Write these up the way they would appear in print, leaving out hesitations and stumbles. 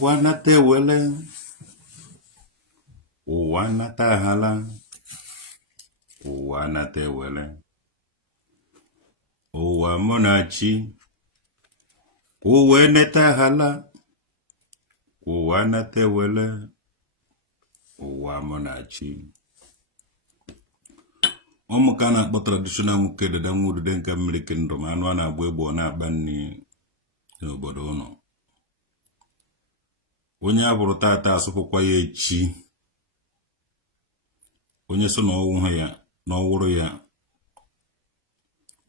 Uwanate wele, uwanata hala, uwanate wele. Uwa monachi, uweneta hala, uwanate wele, uwa monachi. Omukana akpo traditional mukede da mudu denka American anu ana agba egbo na agba nni n'obodo ụnọ. Onye abụrụ tata asụpụkwa ya echi. Onye so na ọnwụ ha ya, na ọwụrụ ya.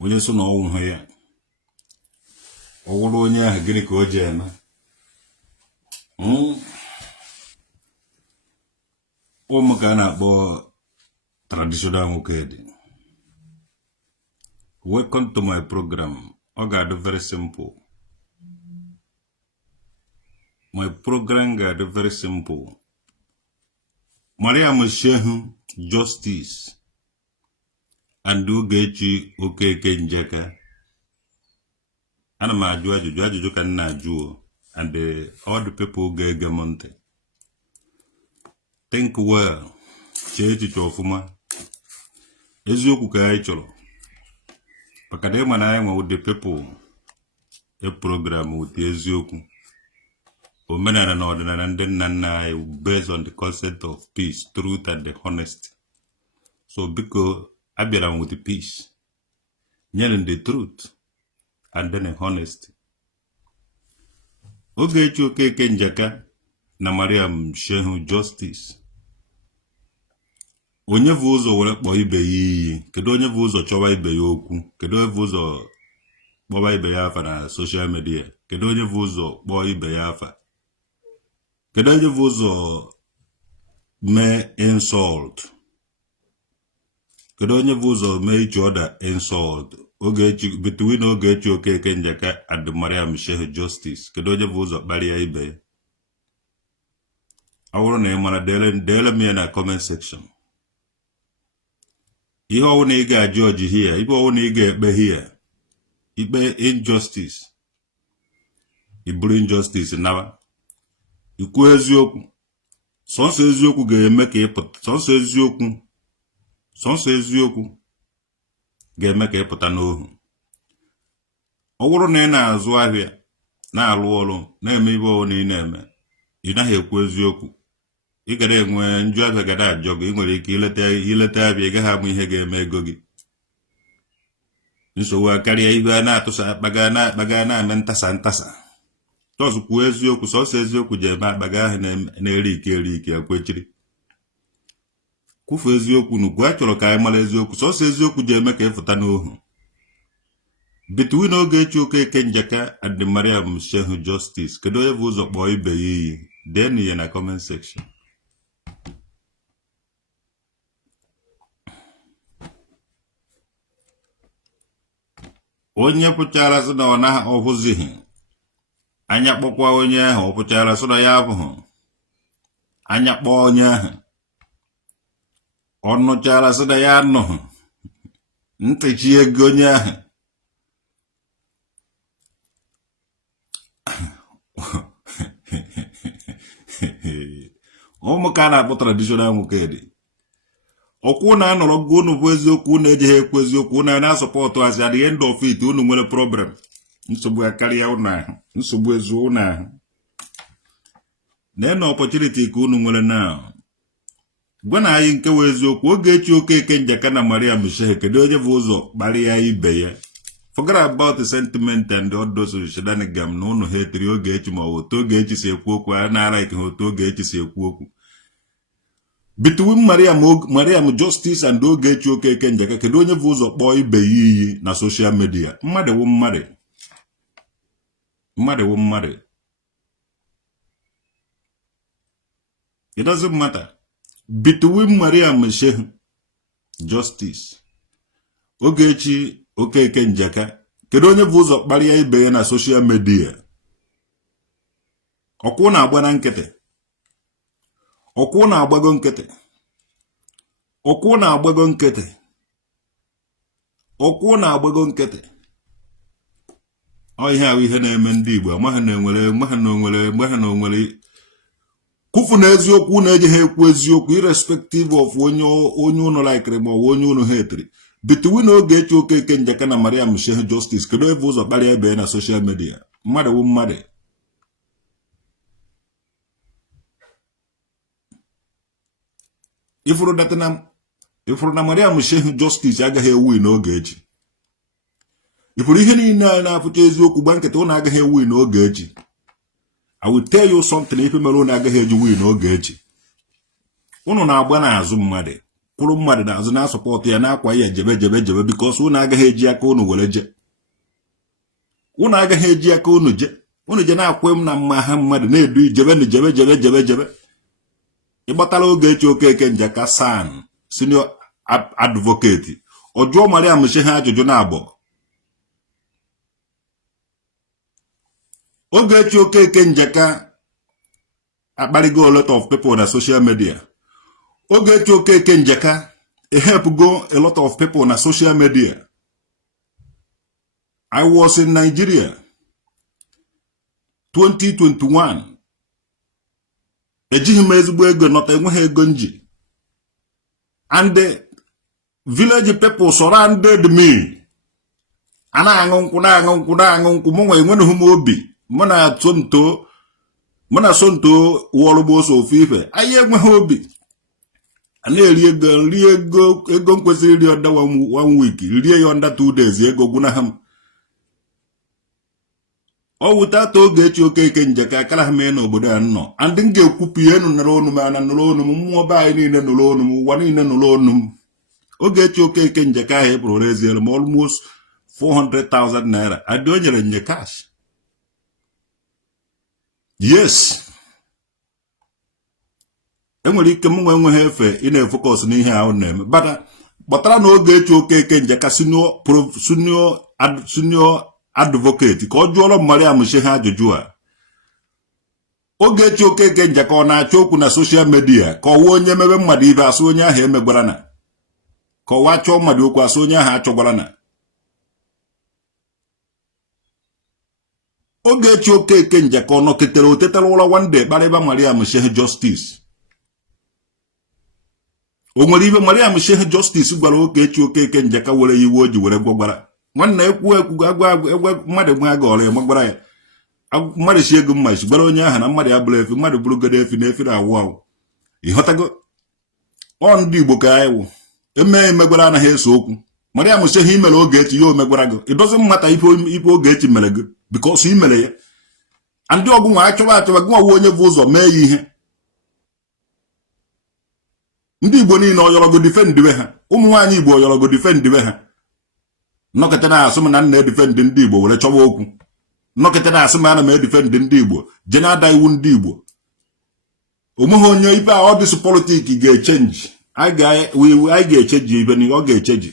Onye so na ọnwụ ha ya. Ọwụrụ onye ahụ gịnị ka o ji eme? Omukana akpo traditional mukede. Welcome to my program. Ogado very simple. My program got very simple. Mariam Shehu Justice and Ogechi Okeke Njaka. And my judge can not do and all the people get gamonte. Think well. Cheti chofuma. Ezoku ka cholo. Pakadema na I with the people a program with Ezoku. Omenala and ordinary and then based on the concept of peace, truth and the honesty. So because I be around with the peace, yelling the truth and then the honesty. Ogechi Okeke Njaka na Mariam Shehu Justice. Onye vu ụzọ were kpọọ ibe ya iyi, kedu onye vu ụzọ chọwa ibe ya okwu, kedu onye vu ụzọ kpọwa ibe ya afa na social media, kedu onye vu ụzọ kpọọ ibe ya afa, kedu onye vu ụzọ mee insult, kedu onye vu ụzọ mee each other insult. Between Ogechi Okeke Njaka and Mariam Shehu Justice, kedu onye vu ụzọ kparịa ibe ya? Awụrụ na ịmara dele m ya na comment section. Ihe ọwụ na ị ga-ajọji here, ibe ọwụ na ị ga-ekpe here, ikpe injustice, iburu injustice nawa, ikwu eziokwu, sọnsọ eziokwu ga-eme ka ịpụta, sọnsọ eziokwu ga-eme ka ịpụta n'ohu. Ọ bụrụ na ị na-azụ ahịa, na-alụ ọrụ, na-eme ibe ọwụ na ị na-eme, ị naghị ekwu eziokwu. Ị gara enwe njọ abịa gada ajọ gị, ị nwere ike ileta abịa, ị gaghị amụ ihe ga-eme ego gị. Nsogbu akarịa ibe a na-atụsa akpaga na-eme ntasa. Tọzụ kwuo eziokwu, sọsọ eziokwu ji eme akpaga ahụ na-eri ike ekwechiri. Kwufu eziokwu n'ugwu, a chọrọ ka anyị mara eziokwu, sọsọ eziokwu ji eme ka ịfụta n'ohu. Between Ogechi Okeke Njaka and Mariam Shehu Justice, kedu onye bụ ụzọ kpọọ ibe ya iyi? Dee ya na comment section. Onye pụchara sị na ọ na ọhụzighị, anya kpọkwa onye ahụ, ọ pụchara sị na ya abụghị, anya kpọọ onye ahụ, ọ nụchara sị na ya anụghị, ntịchi ego onye ahụ. Ụmụka na-akpọ traditional mukede. Ọkwụ na anọrọ gị unu bụ eziokwu, unu ejighị ekwu eziokwu, unu na-asọpọtụ asị at the end of it, unu nwere problem. Nsogbu akarịa unu ahụ, nsogbu ezuo unu ahụ. Na opportunity ka unu nwere now. Gwa na anyị nke wee eziokwu, Ogechi Okeke Njaka na Mariam Shehu, kedu onye bụ ụzọ kparịa ibe ya? Forget about the sentiment and all those shenanigans na unu hetiri Ogechi ma otu Ogechi si ekwu okwu, a na-ara ike otu Ogechi si ekwu okwu. Between Mariam Justice and Ogechi Okeke Njaka, kedu onye bụ ụzọ kpọọ ibe ya iyi na social media? Mmadụ wụ mmadụ. Mmadụ wụ mmadụ. It doesn't matter. Between Mariam Shehu Justice, Ogechi Okeke Njaka, kedu onye bụ ụzọ kparịa ibe ya na social media? Ọkwụ na-agba na nkịtị. Ọkwụ na-agbago nkịtị. Ọkwụ na-agbago nkịtị. Ọkwụ na-agbago nkịtị. Ọ ihe ahụ ihe na-eme ndị Igbo, amaghị na onwere kufu na eziokwu na eje ha ekwu eziokwu irrespective of onye unu likere ma onye unu hatred. Between Ogechi Okeke Njaka na Mariam Shehu Justice, kedu ebe ụzọ kparịa ebe na social media? Mmadụ wu mmadụ. Ifuru na Mariam Shehu Justice agaghị ewu n'Ogechi. Ifuru ihe niile na-afụcha eziokwu gba nkịta ụnụ agaghị ewu n'Ogechi. I will tell you something ife mere ụnụ agaghị eji wu n'Ogechi. Ụnụ na-agba n'azụ mmadụ. Kwuru mmadụ n'azụ na-asọpọtụ ya na-akwa ya jebe because ụnụ agaghị eji aka ụnụ were je. Ụnụ agaghị eji aka ụnụ je. Ụnụ je na-akwa m na mma ha mmadụ na-edu jebe. Ịgbatala Ogechi Okeke Njaka san senior advocate. Ojuo Mariam Shehu ajụjụ na-abọ. Ogechi Okeke Njaka akparigo a lot of people na social media. Ogechi Okeke Njaka help go a lot of people na social media. I was in Nigeria 2021. Ejighị m ezigbo ego nọta enweghị ego nji. And the village people surrounded me. Ana aṅụ nkwụ mụ nwe enweghị m obi. Mụ na sonto wọrụgbo ose ofu ife. Anyị enweghị obi. A na-eri ego m kwesịrị iri under 1 week. Rie ya under 2 days ego gwụna ha m. Ọ wụta Ogechi Okeke Njaka akara ha mee n'obodo a nọ. Andị m ga-ekwupụ ihe nụrụ onu m ana nụrụ onu m mmụọ be anyị niile nụrụ onu m ụwa niile nụrụ onu m. Ogechi Okeke Njaka ahụ ebụrụ eziere m almost 400,000 naira. Adị o nyere nye cash. Yes. Enwere ike m enweghị efe ị na-efocus n'ihe ahụ na-eme. Batara na Ogechi Okeke Njaka senior advocate ka ọ jụọrọ Mariam Shehu ajụjụ a. Ogechi Okeke Njaka ọ na-achọ okwu na social media ka ọwa onye mebe mmadụ ibe asụ onye ahụ emegwara na. Ka ọwa chọọ mmadụ okwu asụ onye ahụ achọgwara na. Ogechi Okeke Njaka ọ nọketere otetere ụra one day kparịba Mariam Shehu Justice. O nwere ibe Mariam Shehu Justice gwara Ogechi Okeke Njaka were iwe o ji were gwagwara. Nwanne ekwu egwe mmadụ gwa ga ọrụ ya magwara ya. Mmadụ si ego mma isi gwara onye ahụ na mmadụ abụrụ efi mmadụ bụrụgodo efi na efiri awụ. Ịghọtago? Ọ ndị Igbo ka anyị wụ. Emegwara anaghị eso okwu. Mariam Shehu imere Ogechi ya omegwara gị. It doesn't matter ife Ogechi mere gị because i mere ya. Ndị ọgụ nwa achọba gị nwa onye bụ ụzọ mee ya ihe. Ndị Igbo niile ọyọrọgo defendiwe ha. Ụmụ nwaanyị Igbo ọyọrọgo defendiwe ha. Nọkete na-asụ m na nna edifendị ndị Igbo were chọwa okwu. Nọkete na-asụ m ana m edifendị ndị Igbo je na-ada iwu ndị Igbo. Onweghị onye ibe a ọ dịsụ politik ga-echenji. Anyị ga-echeji ibe n'ihe ọ ga-echeji.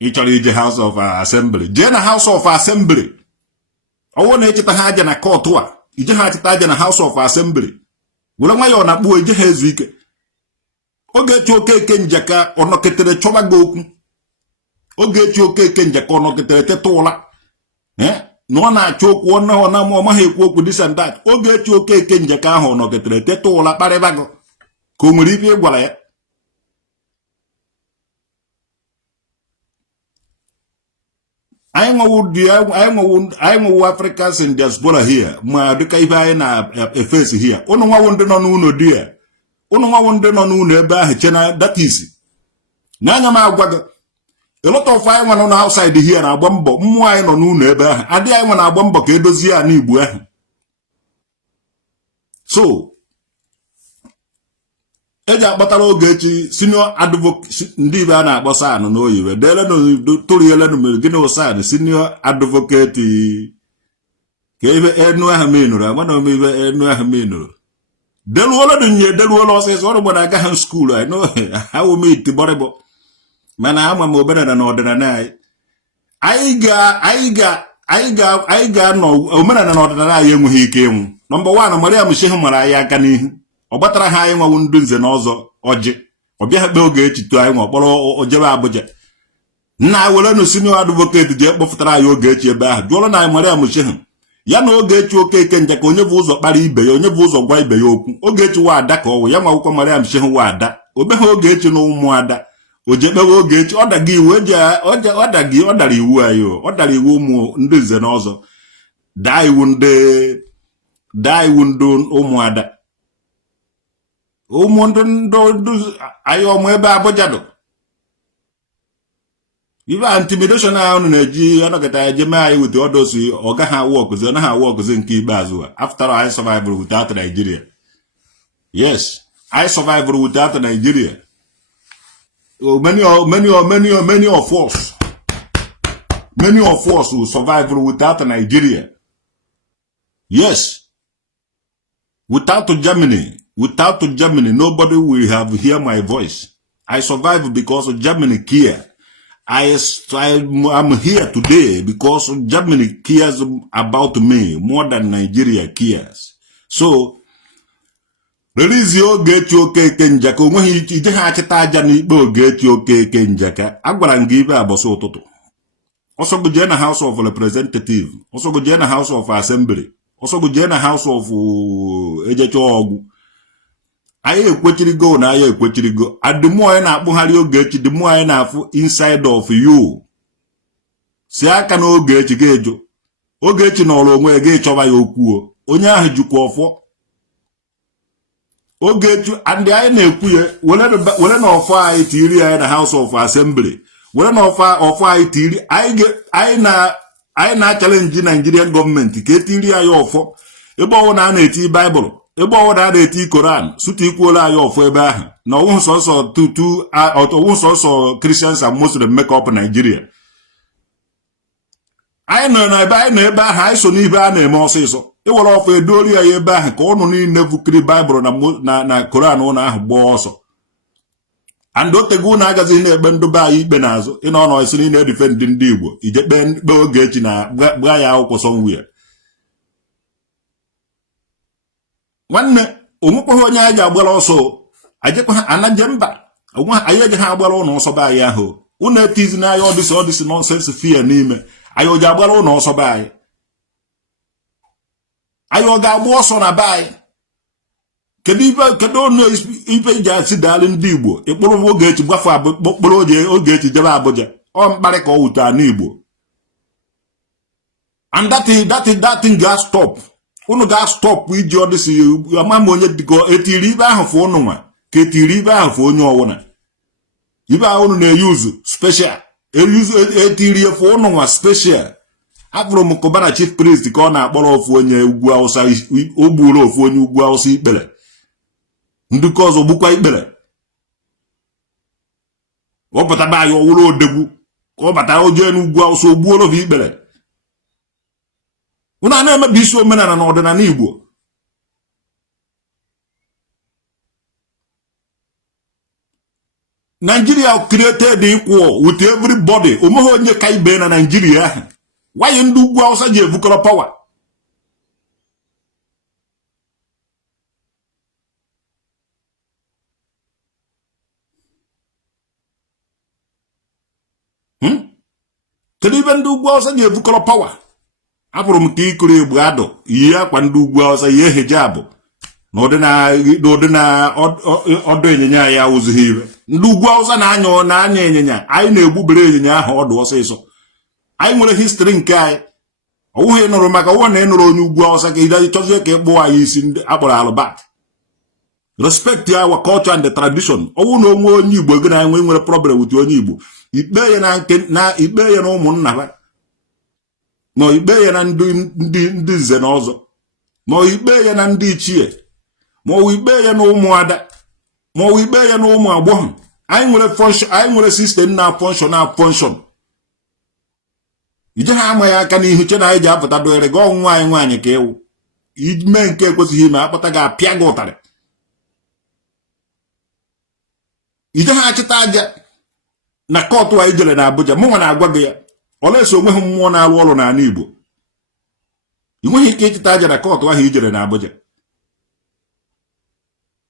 Ị chọrọ ije House of Assembly. Jee na House of Assembly. Ọwụ na-echeta ha aja na kọtụ a. Ije ha achịta aja na House of Assembly. Were nwayọọ na kpuo ije ha ezu ike. Ogechi Okeke Njaka ọ nọketere chọba gị okwu. Ogechi Okeke Njaka ọ nọketere teta ụla. Na ọ na-achọ okwu ọ maghị ekwu okwu this and that. Ogechi Okeke Njaka ahụ ọ nọketere teta ụla kparịba gị ka o nwere ife ị gwara ya. Anyị nwewu Africans in diaspora here ma dịka ife anyị na-efesi here. Ụnụ nwawo ndị nọ n'ụlọ di ya. Ụnụ nwawo ndị nọ n'ụlọ ebe ahụ chena that is. N'anya m agwa gị. A lot of anyị nọ outside here na-agba mbọ mmụọ anyị nọ n'ụlọ ebe ahụ. Adị anyị na-agba mbọ ka edozie ya n'Igbo ahụ. So eji akpatara Ogechi senior advocate ndị ibe a na-akpọ san n'oyiwe tụrụelenu gịnị san senior advocate ka ebe enu ahụ menụrụ agwana ome ibe enu ahụ menụrụ deluola ọsịsọ ọrụ gbara agaghị skuulu anyị ha wome iti gbọrịgbọ mana ama m obere na ọdịnala anyị ga-anọ omenala na ọdịnala anyị enweghị ike ịnwụ. Nọmba 1 Mariam Shehu mara anyị aka n'ihu. Ọ gbatara ha anyị nwawu ndụ nze na ọzọ ọjị. Ọ bịaghị kpe Ogechi tụọ anyị nwa kpọrọ ojebe Abuja. Nna were no senior advocate je kpọfụtara anyị Ogechi ebe ahụ. Jụọrọ na anyị Mariam Shehu ya na Ogechi Okeke Njaka onye bụ ụzọ kpara ibe ya, onye bụ ụzọ gwa ibe ya okwu. Ogechi wa ada ka ọwụ ya nwa akwụkwọ Mariam Shehu wa ada obeghị Ogechi na ụmụada ojekpewe Ogechi ọ daga iwu ọ dara iwu anyị, ọ dara iwu ụmụ ndị nze na ọzọ daa iwu ndị ụmụada ụmụ ndị anyị ọmụ ebe Abuja dọ ibe intimidation ahụ na-eji anọkọta eje mee anyị wit odosi ọ gaghị awụ ọkụzi, ọ naghị awụ ọkụzi nke ikpeazụ after I survived without Nigeria. Yes, I survived without Nigeria. Many of us will survive without Nigeria. Yes, without Germany, nobody will have hear my voice. I survived because Germany care. I'm here today because Germany cares about me more than Nigeria cares. So, release Ogechi Okeke Njaka. Onweghị ije ha achịta aja n'ikpe Ogechi Okeke Njaka. Agwara m gị ibe abọsị ụtụtụ. Ọsọ gụ jee na House of Representatives. Ọsọ gụ jee na House of Assembly. Ọsọ gụ jee na House of Ejecha Ọgwụ. Anyị ekwechirigo na anyị ekwechirigo. Adịmụ anyị na-akpụgharị Ogechi, dịmụ anyị na-afụ inside of you. Si aka na Ogechi ga-ejo. Ogechi nọrọ onwe ga ịchọba ya okwuo. Onye ahụ jikwa ọfọ. Ogechi and anyị na-ekwu ya were na ọfọ anyị tiri anyị na House of Assembly. Were na ọfọ anyị tiri anyị na-challenge Nigerian gọọmenti ka etiri anyị ọfọ. Ebe ọwụ na a na-eti Bible. Ebe ọwụda a na-eti Koran sutu ikwuola anyị ọfọ ebe ahụ na ọwụ sọsọ Christians and Muslims make up Nigeria. Anyị nọ na ebe ahụ anyị so n'ibe a na-eme ọsịsọ ịwere ọfọ edori ya ebe ahụ ka ụnụ niile vukiri Bible na Koran ụnụ ahụ gbaa ọsọ. And otego ụnụ agazighị na-ekpe ndụbe anyị ikpe n'azụ ịnọ ọnọ isi niile edifendị ndị Igbo ije kpe Ogechi na gbaa ya akwụkwọ somewhere. Nwanne onwekwaghị onye anyị ji agbara ọsọ ajekwa ha anaje mba anyị eji ha agbara ụlọ ọsọ be anyị ahụ ụnụ etizi na anyị ọdịsị nonsense fear n'ime anyị o ji agbara ụlọ ọsọ be anyị ọ ga-agba ọsọ na be anyị. Kedu onu ife iji asị daalụ ndị Igbo ịkpụrụ Ogechi gbafe kpụrụ Ogechi jebe Abuja ọ mkparị ka ọ wute anụ Igbo. And that thing ga stop. Unu ga stop iji ọdịsị ama m onye dịka etiri ibe ahụ fụ ụnụ nwa ka etiri ibe ahụ fụ onye ọwụna ibe ahụ unu na-eyuzu special etiri fụ ụnụ nwa special. Afụrụ m Kụbana chief priest ka ọ na-akpọrọ ofu onye ugwu Awụsa o gburu ofu onye ugwu Awụsa ikpere ndụkọ ọzọ gbukwa ikpere ọ bataba anyị ọwụrụ odegwu ka ọ batara ojee n'ugwu Awụsa o gbuoro bụ ikpere. Unu a na-emebi isi omenala na ọdịnala Igbo. Nigeria created equal with everybody. Omeghị onye ka ibe na Nigeria ahụ. Why ndị ugwu Awụsa ji evukọrọ power? Kedu ibe ndị ugwu Awụsa ji evukọrọ power? Abụrụ m ka ikuru Igbo adụ ihe akwa ndị ugwu Awụsa ihe hijab n'ụdịna ọdụ ịnyịnya ya awụzighị ire. Ndị ugwu Awụsa na-anya ịnyịnya anyị na-egbubere ịnyịnya ahụ ọdụ ọsịsọ. Anyị nwere history nke anyị. Ọwụghị nụrụ maka ụwa na ịnụrụ onye ugwu Awụsa ka ịdaji chọzie ka ịkpụ anyị isi ndị akpọrọ alụbat. Respect our culture and the tradition. Ọwụ na onwe onye Igbo gị na anyị nwere problem with onye Igbo ikpe ya na ụmụnna ha ma ikpe ya na ndị nze na ọzọ ma ikpe ya na ndị ichie ma ikpe ya na ụmụada ma ikpe ya na ụmụ agbọghọ. Anyị nwere system na function. Ije ha amaghị aka n'ihu che na anyị ji apụta doere gị ọnwụnwa anyị nwaanyị ka ewu ime nke ekwesịghị ime akpata ga-apịa gị ụtarị. Ije ha achịta aja na kọtụ anyị jere na Abuja mụnwa na-agwa gị ya olesi onweghị mmụọ na-arụ ọrụ n'ala Igbo. ị nweghị ike ịchịta aja na kọtụ ahụ ijere na Abuja.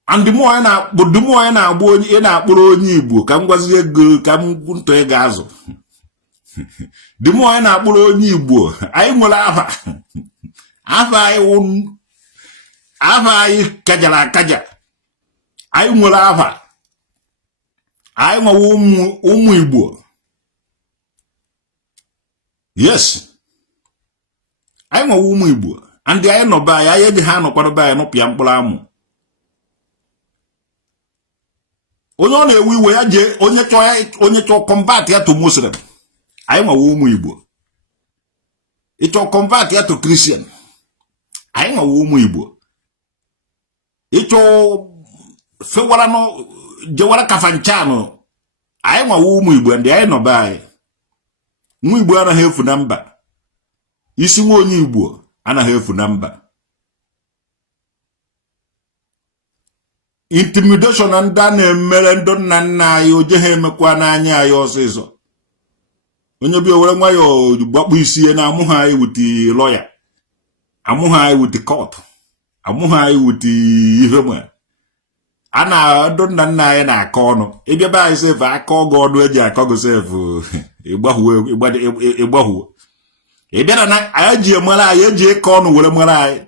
And the more anyị na-agba onye ị na-akpụrụ onye Igbo ka m gwazie ego ka m ntọ ị ga-azụ the more anyị na-akpụrụ onye Igbo anyị nwere aha afa anyị kajara akaja anyị nwere afa anyị nwe ụmụ Igbo yes anyị nwe ụmụ Igbo and anyị nọ be anyị eji ha nọkwara be anyị nụpịa mkpụrụ amụ onye ọ na-ewe iwe ya jee onye chọọ convert ya to Muslim anyị nwe ụmụ Igbo ịchọ convert ya to Christian anyị nwe ụmụ Igbo ịchọ fewara no jewara kafanchanụ anyị nwe ụmụ Igbo ndị anyị nọ be anyị nwa Igbo anaghị efu na mba isi nwa onye Igbo anaghị efu na mba intimidation na ndị a na-emere ndị nna nna anyị oje ha emekwa n'anya anyị ọsịsọ onye bi were nwayọ gbakpụ isi ya na amụghị anyị wuti lawyer amụghị anyị wuti court amụghị anyị wuti ihe ma a na ndị nna nna anyị na-akọ ọnụ ịbịa be anyị sef aka ọgụ ọnụ eji akọ gụ sef ịgbahuo ịbịara na anyị ji mara anyị eji ịkọ ọnụ were mara anyị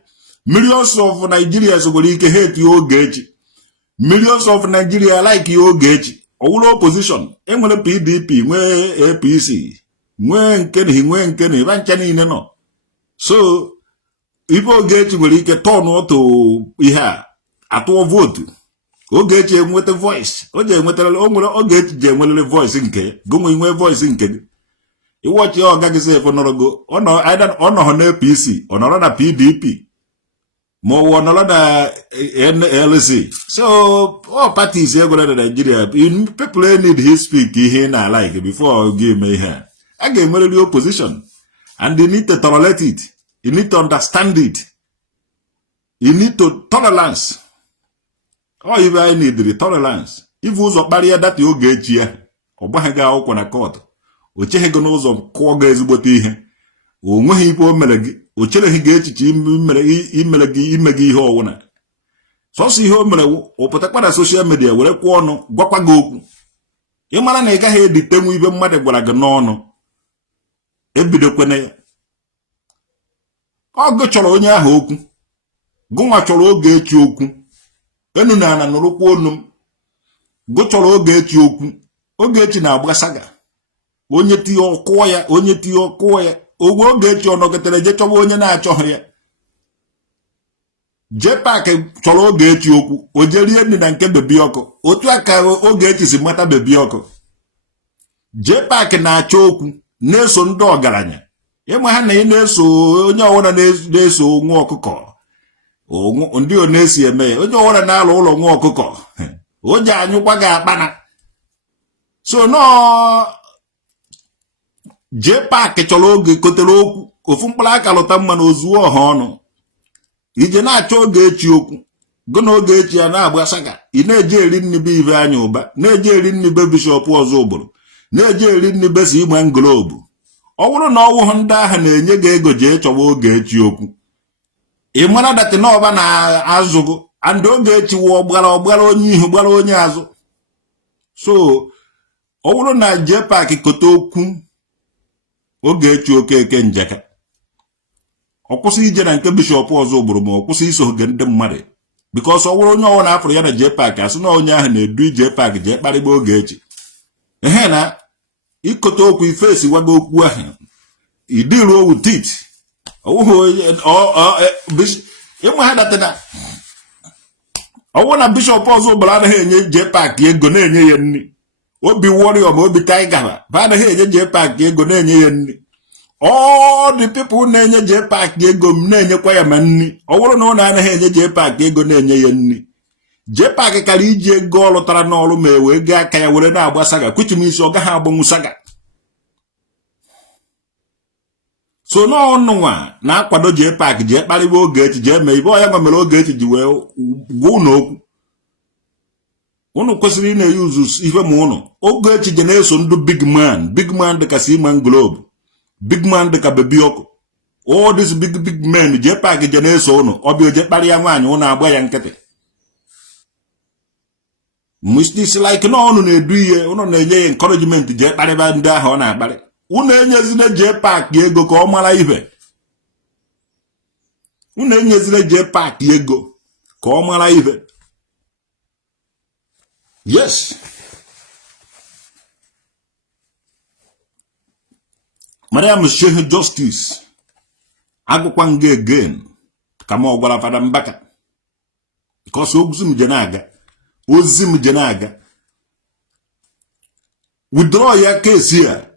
millions of Nigerians nwere ike ha etinye Ogechi millions of Nigeria like Ogechi owulo opposition enwere PDP nwee APC nwee nkeni ebe ncha niile nọ so ife Ogechi nwere ike tọn otu ihe a atụọ votu Ogechi enweta voice o je enwetara o nwere Ogechi je enwelele voice nke gonwe inwe voice nke gị iwọchi ọ gaghị sef nọrọgo ọ nọ na APC ọ nọrọ na PDP ma ọ nọrọ na NLC so all parties egwere na Nigeria people need his speak ihe na like before gị eme ihe a ga-emerịrị opposition and you need to tolerate it you need to understand it you need to tolerance ọ ibe anyị need tolerance ife ụzọ kparịa data Ogechi ya ọ gbaghị gị akwụkwọ na court o cheghị gị n'ụzọ kụọ gị ezigbote ihe o nweghị ife o mere gị o chereghị gị echiche ime gị ihe ọwụna sọsọ ihe o mere ụpụtakwa na soshal midia were kwuo ọnụ gwakwa gị okwu ịmara na ị gaghị editenwu ibe mmadụ gwara gị n'ọnụ ebidokwana ya ọ gị chọrọ onye ahụ okwu gụnwa chọrọ Ogechi okwu enu na ana nụrụkwa onu m gụ chọrọ Ogechi okwu Ogechi na-agba saga onye tie ọkụọ ya onye tie ọkụọ ya ogwe Ogechi ọnọgịtere je chọwa onye na-achọghị ya JPAC chọrọ Ogechi okwu o jerie nri na nke bebi ọkụ otu aka Ogechi si mata bebi ọkụ JPAC na-achọ okwu na-eso ndị ọgaranya ịma ha na ị na-eso onye ọwụna na-eso nwa ọkụkọ ndị ọ na-esi eme ya onye ọwụna na-alụ ụlọ nwa ọkụkọ o ji anyụkwa gị akpana so no JPAC chọrọ oge kotere okwu ofu mkpụrụ aka lụta mma na ozuo ọha ọnụ ije na-achọ Ogechi okwu gụ na Ogechi ya na-agba saga ị na-eje eri nni be ibe anya ụba na-eje eri nni be bishọp ọzọ ụgboro na-eje eri nni be si igbe nglobu ọ bụrụ na ọwụhụ ndị ahụ na-enye gị ego jee chọwa Ogechi okwu ị mara datị na ọba na-azụgụ and Ogechi wụ ọgbara onye ihu gbara onye azụ so ọ bụrụ na JPAC kote okwu Ogechi Okeke Njaka ọ kwụsị ije na nke bishọp ọzọ ụgboro ma ọ kwụsị iso oge ndị mmadụ because ọ bụrụ onye ọwụ na-afụrụ ya na JPAC asị na onye ahụ na-edu JPAC jee kparịba Ogechi ehe na ikote okwu ifesi wago okwu ahụ idiru owu tit ịnwe ha datana ọwụ na bishọp ọzọ ụgboro anaghị enye JPAC ego na-enye ya nri obi warrior ma obi tiger ba anaghị enye JPAC ego na-enye ya nri all the people na-enye JPAC ego m na-enyekwa ya ma nri ọ bụrụ na ọ na-anaghị enye JPAC ego na-enye ya nri JPAC kara iji ego ọ lụtara n'ọrụ ma wee gaa aka ya were na-agba saga kwuchimisi ọ gaghị agbanwu saga so n'ọnụnwa na-akwado JPAC jee kparịba Ogechi jee mee ibe ọya nwa mere Ogechi ji wee gwa ụnụ okwu ụnụ kwesịrị ị na-eyuzu ife ma ụnụ Ogechi je na-eso ndụ big man dịka Seaman Globe big man dịka bebi ọkụ all these big men JPAC je na-eso ụnụ ọbịa oje kparịa nwaanyị ụnụ agba ya nkịtị mistis like na ọnụ na-edu ihe ụnụ na-enye ya encouragement jee kparịba ndị ahụ ọ na-akparị ụnụ enyezina JPAC ego ka ọ mara ibe unu enyezile je park ego ka ọ mara ibe. Yes. Mariam Sheikh Justice agụkwa nga again ka ma ọ gwara Fada Mbaka because ozi m je na-aga withdraw ya case ya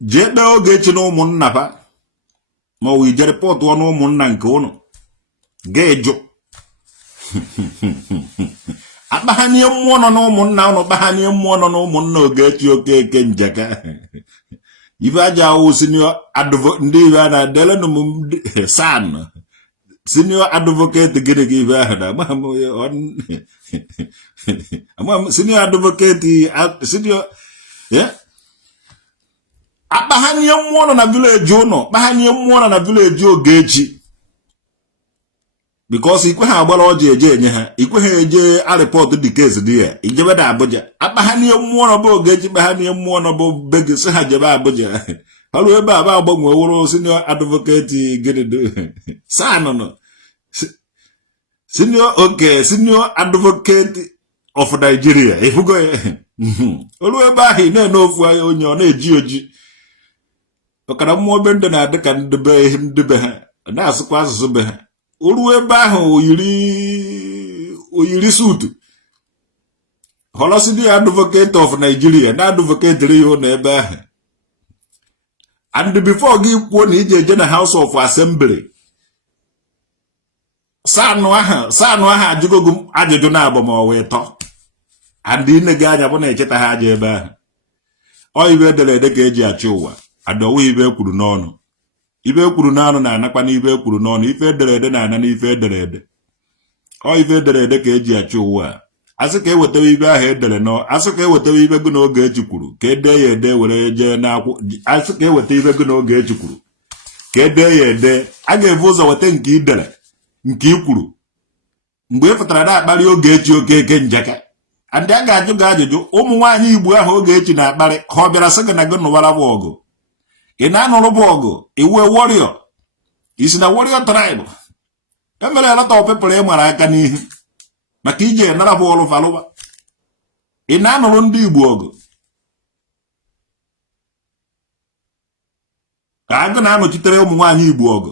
jee kpee Ogechi na ụmụnna ba ma ọ ije report ọnụ ụmụnna nke ụnụ ga-eju akpahanie mmụọ nọ n'ụmụnna ụnụ kpahanie mmụọ nọ n'ụmụnna Ogechi Okeke Njaka ife aja awụ senior advocate ndị ibe a na-adele nụ san senior advocate gịnị gị ibe ahụ na senior advocate senior akpahanie mmụọ nọ na village ụnọ kpahanie mmụọ nọ na village Ogechi because ikwe ha agbara ọjị eje enye ha ikwe ha eje a report the case dị ya ijebe na Abuja akpahanie mmụọ nọ bụ Ogechi kpahanie mmụọ nọ bụ begi sị ha jebe Abuja ọrụ ebe a ba agbanwe wụrụ senior advocate gịnị sanụ senior advocate of Nigeria ifugo ya ọrụ ebe ahụ ị na-ene ofu anya onye ọ na-eji oji ọkara mmụọ be ndụ na-adị ka ndebe ha na-asụkwa asụsụ be ha oru ebe ahụ oyiri sutu holosidi advocate of Nigeria na advocate riyo na ebe ahụ and before gị kwuo na ije eje na House of Assembly sanụ ahụ ajụgogo ajụjụ na-abụ ma ọ wee tọ and ine gị anya bụ na echeta ha aja ebe ahụ ọ ibe ederede ka eji achị ụwa adọwa ibe ekwuru n'ọnụ ibe ekwuru n'anụ na-anakwa n'ibe ekwuru n'ọnụ ife ederede na-ana n'ife ederede ọ ife ederede ka eji achị ụwa asị ka ewetawa ibe ahụ edere asị ka ewetawa ibe gị na Ogechi kwuru ka ede ya ede were jee n'akwụ asị ka eweta ibe gị na Ogechi kwuru ka ede ya ede a ga-ebu ụzọ weta nke idere nke ikwuru mgbe ị pụtara na-akparị Ogechi Okeke Njaka ndị a ga-ajụ gị ajụjụ ụmụ nwaanyị Igbo ahụ Ogechi na-akparị ha ọ bịara sị gị na gị nụwara bụ ọgụ ị na-anụrụ bụ ọgụ iwe warrior isi na warrior tribe emere lot of people ị mara aka n'ihu maka ije nara bụ ọrụ falụba ị na-anụrụ ndị Igbo ọgụ ka agụ na-anọchitere ụmụ nwaanyị Igbo ọgụ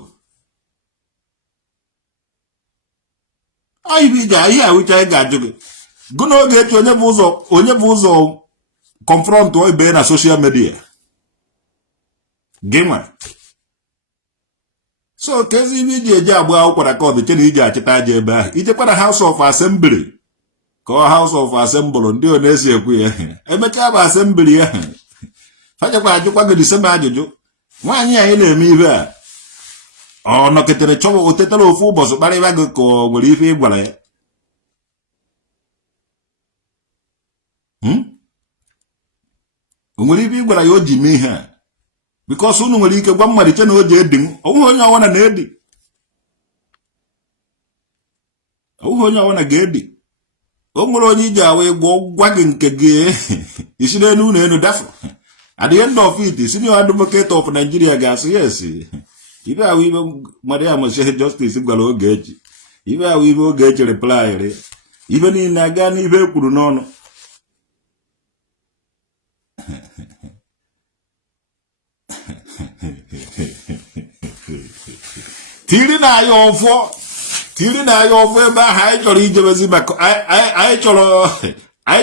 ihe ahụcha ị ga-ajụ gị gụ na Ogechi onye bụ ụzọ confront ibe na social media gị nwa so kezi ibe iji eji agba akwụkwọ na kọdụ che na iji achịta aja ebe ahụ ijekwana House of Assembly ka ọ House of Assembly ndị ọ na-esi ekwu ya emechaa bụ Assembly ya fachakwa ajụkwa gị disema ajụjụ nwaanyị anyị na-eme ibe a ọ nọketere chọwa o tetara ofu ụbọchị kparịba gị ka ọ nwere ife ị gwara ya o nwere ife ị gwara ya o ji mee ihe a because unu nwere ike gwa mmadụ che na o ji edi m onwe onye ọwana na-edi onwe onye ọwana ga-edi o nwere onye iji awa ịgwọ gwa gị nke gị isi n'elu na enu dafu at the end of it senior advocate of Nigeria ga-asị yes ibe ahụ ibe Mariam Sheikh Justice gwara Ogechi ibe ahụ ibe Ogechi reply ibe niile aga n'ibe ekwuru n'ọnụ tiri na ya ọfọ ebe ahụ anyị chọrọ ijebezi maka anyị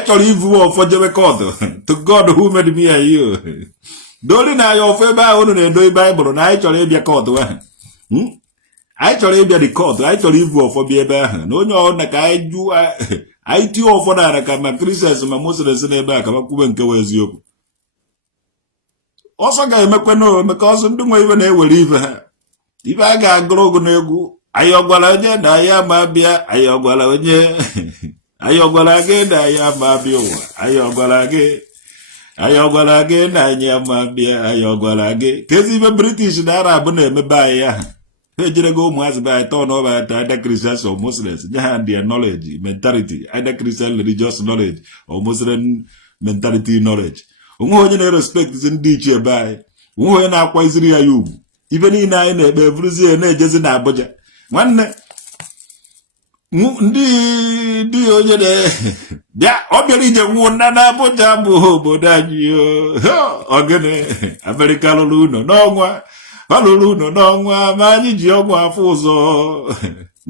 chọrọ ivu ọfọ jebe kọtụ to God who made me and you dori na ya ọfọ ebe ahụ unu na-edo ibe anyị bụrụ na anyị chọrọ ịbịa kọtụ ahụ anyị chọrọ ịbịa dị kọtụ anyị chọrọ ivu ọfọ bịa ebe ahụ na onye ọbụla ka anyị jụ anyị tie ọfọ na ara ka ma Christians ma Muslims n'ebe a ka makwube nke wee eziokwu ọsọ ga-emekwe n'omeka ọsọ ndị nwe ibe na-ewere ibe ha ibe a ga-agụrụ ogo n'egwu anyị ọgwara onye na anyị ama bịa anyị ọgwara onye anyị ọgwara gị na anyị ama bịa ụwa anyị ọgwara gị na anyị ama bịa anyị ọgwara gị ka ezi ibe British na Arab na-emebe anyị ahụ ha ejirego ụmụazị be anyị tọọ n'ọba ata either Christians or Muslims nye ha their knowledge mentality either Christian religious knowledge or Muslim mentality knowledge onwe onye na-respect ndị ichie ebe anyị onwe onye na-akwa iziri ya ugwu ibe niile anyị na-ekpe eburuzi ya na-ejezi na Abuja nwanne ndị onye bịa ọ bịara ije nwụ nna na Abuja bụ obodo anyị ogene Amerịka lụrụ ụlọ n'ọnwa ọ lụrụ ụlọ n'ọnwa ma anyị ji ọnwa afọ ụzọ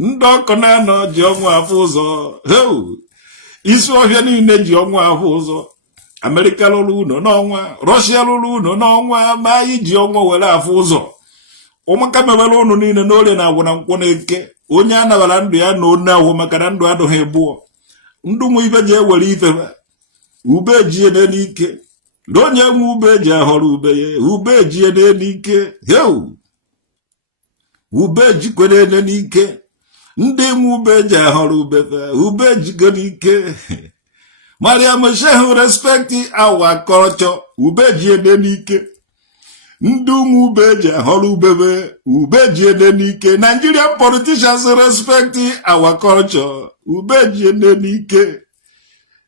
ndị ọkụ na-anọ ji ọnwa afọ ụzọ isi ọhịa niile ji ọnwa afọ ụzọ Amerịka lụrụ ụlọ n'ọnwa Rọshia lụrụ ụlọ n'ọnwa ma anyị ji ọnwa were afọ ụzọ ụmụaka mewere ụnụ niile n'orie na agwụ na nkwọ na eke onye a nabara ndụ ya na onye ahụ maka na ndụ adụghị ebụọ ndụ nwe ibe ji ewere ife ube ejie n'ike na onye nwe ube ji ahọrọ ube ya ube ejie n'ike ube jikwere n'ike ndị nwe ube ji ahọrọ ube jigo n'ike Mariam Shehu respect our culture ube jie n'ike ndị ụmụ ube ji ahọrọ ube ji n'ike Nigerian politicians respect our culture ube ji n'ike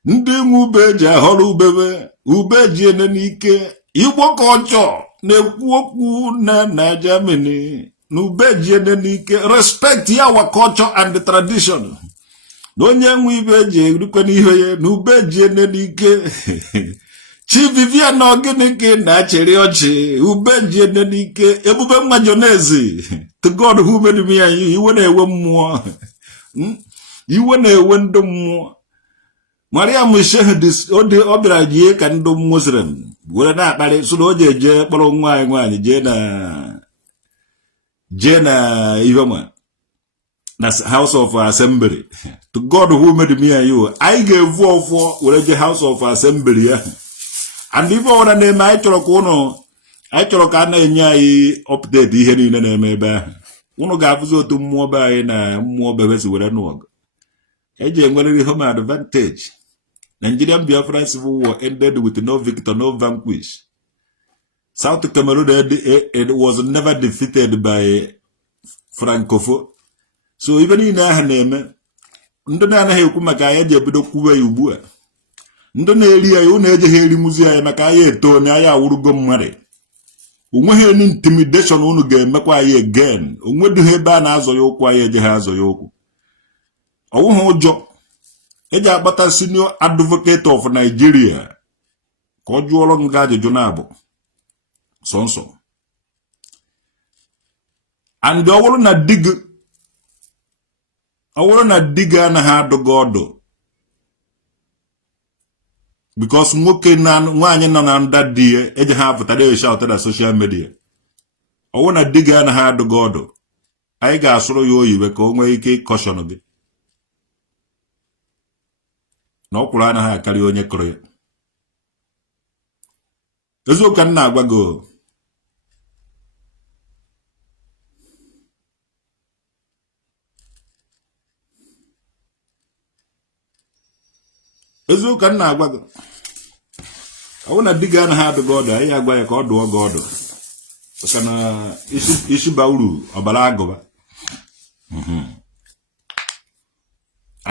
ndị ụmụ ube ji ahọrọ ube ji n'ike Igbo culture na-ekwu okwu na Germany na ube ji n'ike respect our culture and the tradition na onye nwe ibe ji erikwe n'ihe ya na ube ji n'ike Chi Vivian Ogeneke na-achịrị ọchị ube ji n'ike Ebube Majonezi to God who made me and you iwe na-ewe mmụọ iwe na-ewe ndị mmụọ Mariam Shehu ọ bịara jie ka ndị Muslim were na-akparị so na o ji eje kpọrọ nwaanyị jee na Ivema na House of Assembly to God who made me and you anyị ga-evu ọfọ were je House of Assembly ya and ife ọbụla na-eme anyị chọrọ ka a na-enye anyị update ihe niile na-eme ebe ahụ ụnụ ga-abụzi otu mmụọ be anyị na mmụọ bebe si were n'ọgụ eji enwerịrị home advantage. Nigerian Biafra civil war ended with no victor, no vanquish. South Cameroon it was never defeated by Francophone. So even in ahụ na-eme ndị na-anaghị ekwu maka anyị eji ebido kwuwe ya ugbu a ndị na-eri anyị ụnụ ejeghị eri muzi anyị maka anyị eto na anyị awụrụgo mmadụ onweghị any intimidation ụnụ ga-emekwa anyị again onwedịghị ebe a na-azọ ya ụkwụ anyị ejeghị azọ ya ụkwụ ọwụghị ụjọ eji akpata senior advocate of Nigeria ka ọ jụọrọ nga ajụjụ na-abụ sọnsọ and ọwụrụ na dig anaghị adụgo ọdụ because nwoke na nwaanyị nọ na nda di ya eji ha apụtara ya shout na social media ọwụ na dig anaghị adụgo ọdụ anyị ga-asụrụ ya oyiwe ka o nwee ike ịkọshọn gị na ọkwụrụ anaghị akarị onye kụrụ ya eziokwu ka m na-agwa gị eziokwu ka m na-agwa gị ọwụ na di gị anaghị adụgo ọdụ anyị agwa ya ka ọ dụọ gị ọdụ maka na isi ba uru ọbara agụba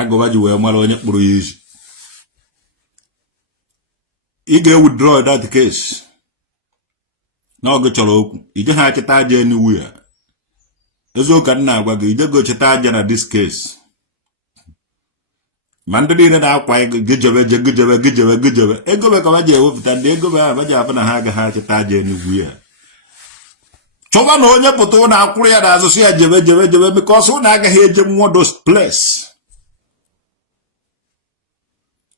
agụba ji wee mara onye kpụrụ ya isi ị ga-withdraw that case na ọgụ chọrọ okwu ije ha cheta aja eniwu ya eziokwu ka m na-agwa gị ije go cheta aja na this case ma ndị niile na-akwa gijebe ego be ka ba ji ewepụta ndị ego be ahụ ba ji afụ na ha agaghị achịta aja enugwu ya chọba na onye pụta ụlọ akwụrụ ya n'azụ sị ya jebe because ụlọ agaghị eje mmụọ those place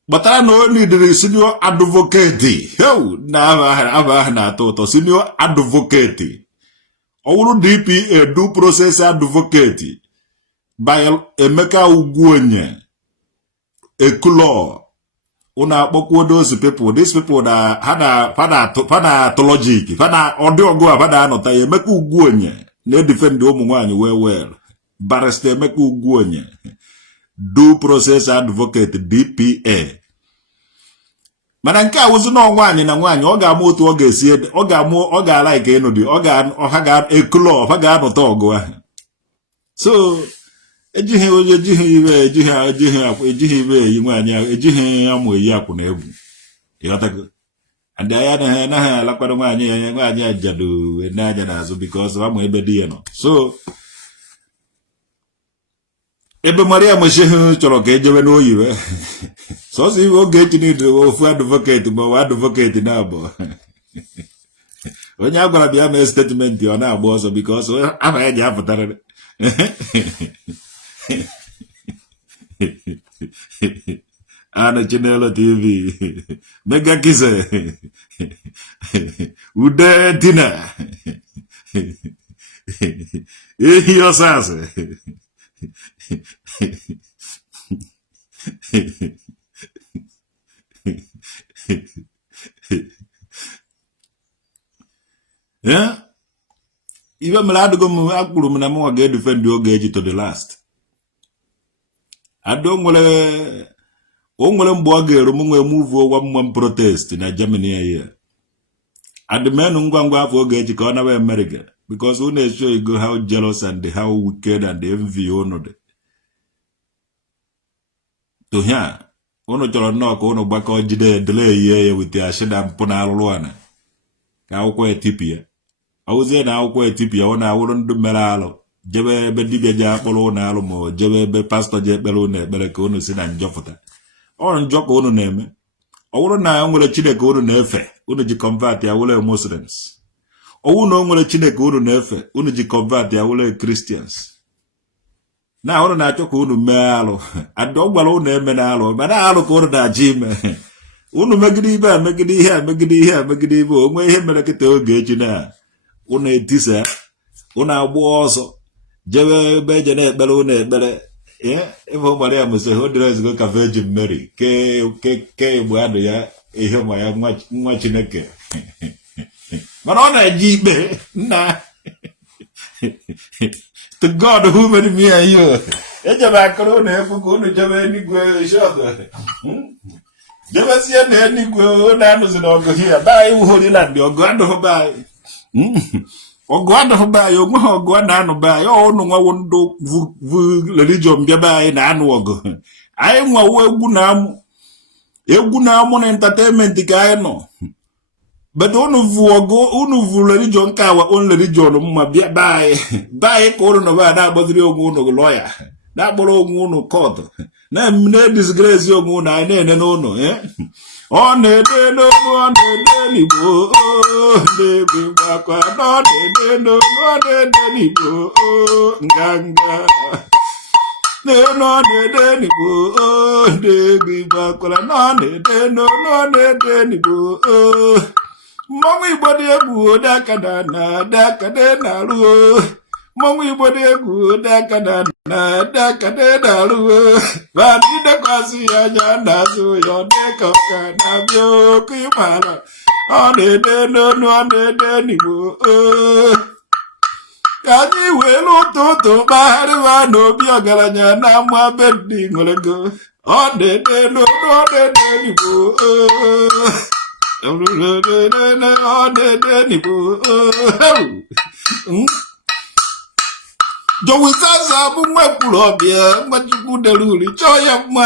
kpatara na onye idiri senior advocate na aba ahụ na-atọ ụtọ senior advocate ọwụrụ DPA due process advocate by Emeka Ugwuonye Ekulo una akpọkwo those people these people na fada logic fada ọdịọgụ a fada anọta ya Emeka Ugwuonye na-edefend ụmụ nwaanyị well Barrister Emeka Ugwuonye due process advocate DPA mana nke a wụzi na nwaanyị na nwaanyị ọ ga-ama otu ọ ga-esi ọ ga-ala ike ịnụ dị ọha ga-ekulo ọha ga-anọta ọgụ ahụ so ejighị onye ejighị ibe eyi nwaanyị ejighị amụ eyi akwụ na egwu ịghọtago adị anya anaghị alakwara nwaanyị ajadu n'anya n'azụ because amụ ebe di ya nọ so ebe Mariam Shehu chọrọ ka ejebe n'oyiwe sọsọ iwe Ogechi niile ofu advocate ma ọ advocate na-abụ onye a gwara bịa mee statement ọ na-agba ọsọ because aha ya ji apụtarịrị Anụ Chinelo TV Mega Kise Ude Dina Ehi Osase Yeah? Even Maladugo Akuru na mo ga defend Ogechi to the last. I don't want onwere mgbe ọ ga-eru m nwee move one protest na Germany here. And the men ngwa ngwa afọ Ogechi ka ọ nawa America because who na show you how jealous and how wicked and envy ono to here ono chọrọ nnọọ ka ono gbakọ jide delay ye with ya shida mpụ na arụrụ ana ka akwụkwọ etipia awụzie na akwụkwọ etipia ọ na-awụrụ ndị mere alụ jebe ebe dibịa ji akpọrọ ụnụ alụ ma jebe ebe pastọ ji ekpere ụnụ ekpere ka unu si na njọpụta ọrụ njọ ka unu na-eme ọ bụrụ na nwere Chineke unu na-efe unu ji convert ya wụle Muslims ọwụ na o nwere Chineke unu na-efe unu ji convert ya wụle Christians na unu na-achọ ka unu mee alụ adị ọ gwara unu eme na alụ mana alụ ka unu na-achọ ime unu megide ibe a megide ihe a megide ihe a megide ibe onwe ihe mere kịta Ogechi na unu etisa unu agba ọsọ jebe ebe eje na-ekpere unu ekpere ebe Mariam Shehu o dịrị ezigbo ka Virgin Mary ke Igbo adụ ya ihe ma ya nwa Chineke mana ọ na-eje ikpe nna to God who made me and you ejebe akụrụ unu efu ka unu jebe enigwe shọgụ jebe sie na enigwe unu anụzi na ọgụ hia ba iwu Holyland ọgụ adụghị ba ọgụ adụghị ba ya onwe ha ọgụ a na-anụ ba ya ọnụ nwawo ndụ religion bịa ba anyị na-anụ ọgụ anyị nwawo egwu na-amụ na entertainment ka anyị nọ but unu vu religion ka awa on religion mma bịa ba anyị ka unu nọ ba na-agbaziri onwe unu lọya na-akpọrọ onwe unu court na-disgrace onwe unu anyị na-ene n'ụlọ ọ na-ede n'onu ọ na-ede n'Igbo na-ebe gbakwa na ọ na-ede n'onu ọ na-ede n'Igbo nganga n'enu ọ na-ede n'Igbo na-ebe gbakwara na ọ na-ede n'onu ọ na-ede n'Igbo mmọnwụ Igbo dị egwu daka na daka na-arụ mmọnwụ Igbo dị egwu daka na daka na-arụ ma idekwasị ya anya na-azụ ya dịka ọka na-abịa oke ịmara ọ na-ede n'onu ọ na-ede n'Igbo ka anyị wee ụtụtụ kpagharịwa n'obi ọgaranya na ama be ndị nwere go ọ na-ede n'onu ọ na-ede n'Igbo ọ na-ede n'Igbo Jowizaza bụ nwepụrụ ọbịa Nwachukwu dere uri chọọ ya mma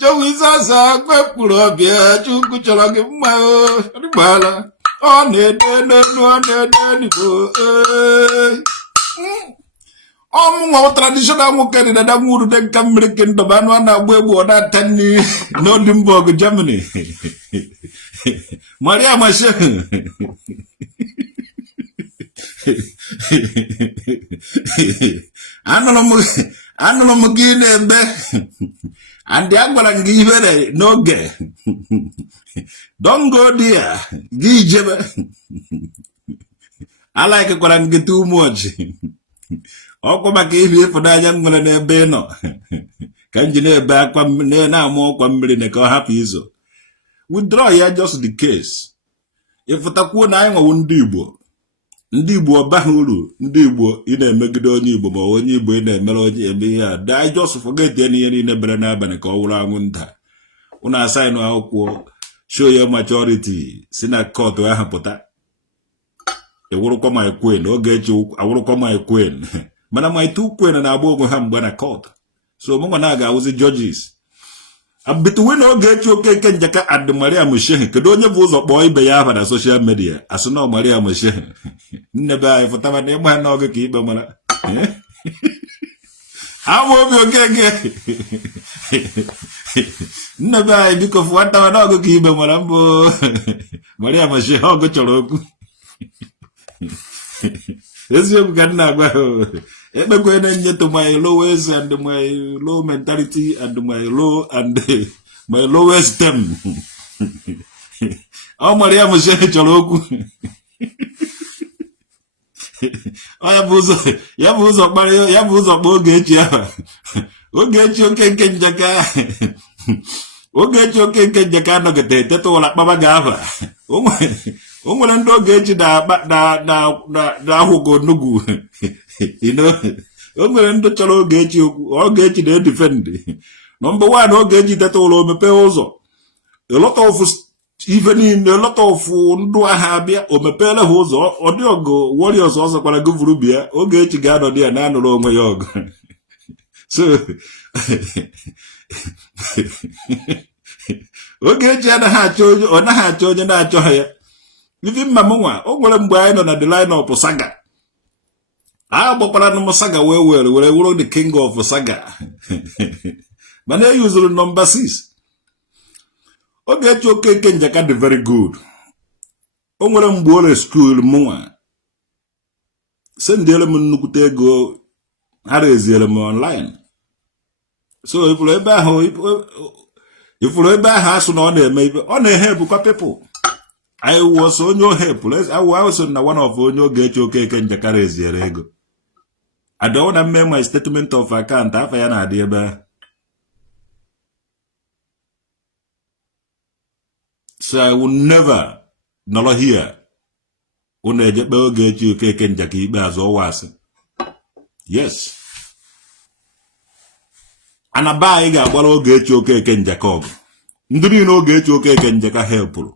Jowizaza nwepụrụ ọbịa Chukwu chọrọ gị mma ọdịgbala ọ na-ede n'onu ọ na-ede n'Igbo ọmụnwa traditional nwoke dị dada nwuru dị nka mmiri kingdom anụ a na-agba egbu ọ na-ata nri n'Oldenburg Germany Mariam Shehu anụrụ m gị na-ebe andị agwara m gị ibere n'oge don't go there gị jebe alaikekwara m gị too much ọkwa maka ibi ịfụnanya m nwere n'ebe ị nọ ka m ji na-ebe akwa na-amụ ọkwa mmiri na ka ọ hapụ izo withdraw ya just the case ịfụtakwuo na anyị nwewo ndị Igbo ọbaghị uru ndị Igbo ị na-emegide onye Igbo ma onye Igbo ị na-emere onye eme ihe a die just forget ya n'ihe niile bere n'abalị ka ọ wụrụ anwụnta unu asaịnụ akwụkwọ show ya maturity si na court ahụ pụta ewụrụkwa my queen Ogechi awụrụkwa my queen mana my two queen na-agba onwe ha mgbe na court so mụnwa na-aga awụzi judges between Ogechi Okeke Njaka and Mariam Shehu kedu onye bụ ụzọ kpọọ ibe ya aha na social media asị na Mariam Shehu nne be anyị fụtaba na ịgba n'oge ka ikpe mara I'm okay. Never because what I'm not going to keep Marambo. Maria Mashe, how go to this you can never go to my lowest and my low mentality and my low and my lowest stem. Oh, Maria Mashe Choloku. Ya bụ ụzọ Ogechi ahụ. Ogechi Okeke Njaka. Ogechi Okeke Njaka anọgide eteta ụlọ akpaba gị ahụ. O nwere ndị Ogechi na-ahụgo nnukwu. O nwere ndị chọrọ Ogechi okwu. Ogechi na-edifend. Number one, Ogechi teta ụlọ o mepee ụzọ. A lot of even in a lot of ndụ agha abịa o mepeela ha ụzọ ọ dị ọgụ warriors ọzọ kwara gụvuru bịa Ogechi ga-anọ dị ya na-anụrụ onwe ya ọgụ so Ogechi anaghị achọ onye na-achọ ya ivi mma m nwa o nwere mgbe anyị nọ na the line of saga a gbakwara na saga were wụrụ the king of saga mana e yuzuru number 6 Ogechi Okeke Njaka dị very good. O nwere mgbe ole school mụnwa sendiele m nnukwute ego ha reziere m online. So ifuru ebe ahụ asụ na ọ na-eme ibe ọ na-ehepụkwa people. I was onye ohepụl I was na one of onye Ogechi Okeke Njaka reziere ego. I don't want to make my statement of account afọ ya na-adị ebe ahụ. So I will never nọrọ here unu ejekpe Ogechi Okeke Njaka ikpeazụ ọwa asị. Yes. Anaba anyị ga-agbara Ogechi Okeke Njaka ọgụ. Ndị niile Ogechi Okeke Njaka helpụrụ.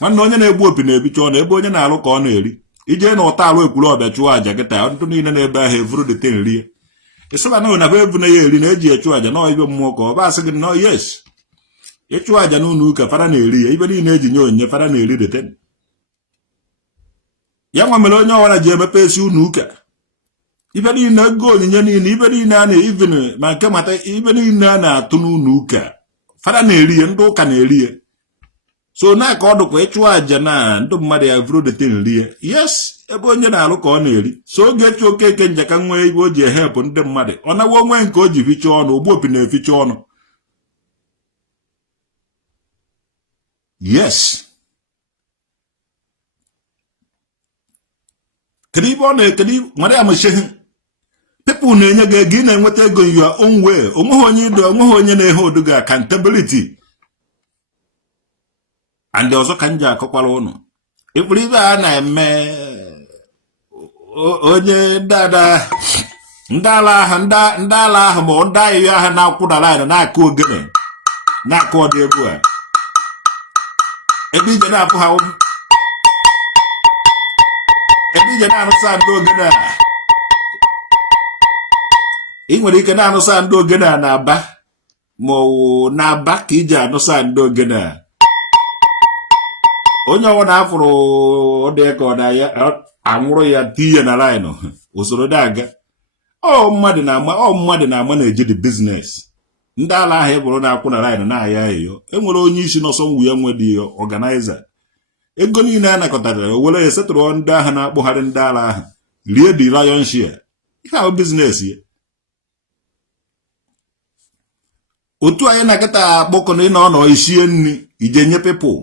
Nwanne onye na-egbu opi na-ebicha ọnụ ebe onye na-alụ ka ọ na-eri. Ije na ụta alụ ekwuru ọbịa chụọ aja kịta ndị niile na-ebe ahụ evuru dị ten rie. Ịsịba na be ebu na ya eri na-eji echụ aja na ibe mmụọ ka ọ ba asị gị no yes. Ịchụ aja n'ụlọ ụka fara na-eri ya ibe niile eji nye onyinye fara na-eri deten. Ya nwa mere onye ọwara ji emepe esi ụlọ ụka. Ibe niile ego onyinye niile ibe niile a na-even ma nke mata ibe niile a na-atụ n'ụlọ ụka fara na-eri ya ndị ụka na-eri ya. So na ka ọ dụkwa ịchụ aja na ndị mmadụ ya vuru deten ri ya. Yes, ebe onye na-alụ ka ọ na-eri. So Ogechi Okeke Njaka nwee ibe o ji ehepụ ndị mmadụ. Ọ nawo onwe nke o ji ficha ọnụ ogbu opi na-eficha ọnụ. Yes. Kedibo Mariam Shehu. People na-enye gị ego ị na-enweta ego in your own way. Onweghị onye na-ehe oduga accountability. And ọzọ ka nje akọkwara ụnụ. Ịkpụrụ ibe a na-eme onye ndị ala ahụ ma ndị ahịa ahụ na-akwụdara anyị na-akụ ogene na-akụ ọdị egwu a. Ebe ije na-apụ ha ebe ije na-arụsa ndị ogene a ị nwere ike na-arụsa ndị ogene a na-aba ma ọ na-aba ka ije anụsa ndị ogene a onye ọwụ na-afụrụ ọdị ka ọ na ya anwụrụ ya tiye na line usoro daga mmadụ na-ama na-eje the business. Ndị ala ahụ ebụrụ na-akwụ na line na-aya eyo enwere onye isi n'ọsọ nwunye nwe dị organizer ego niile a nakọtara were ya setụrụ ndị ahụ na-akpụgharị ndị ala ahụ rie the lion share ihe ahụ business ya. Otu anyị na-akịta akpọkọ na ịnọ isie nri ije nye people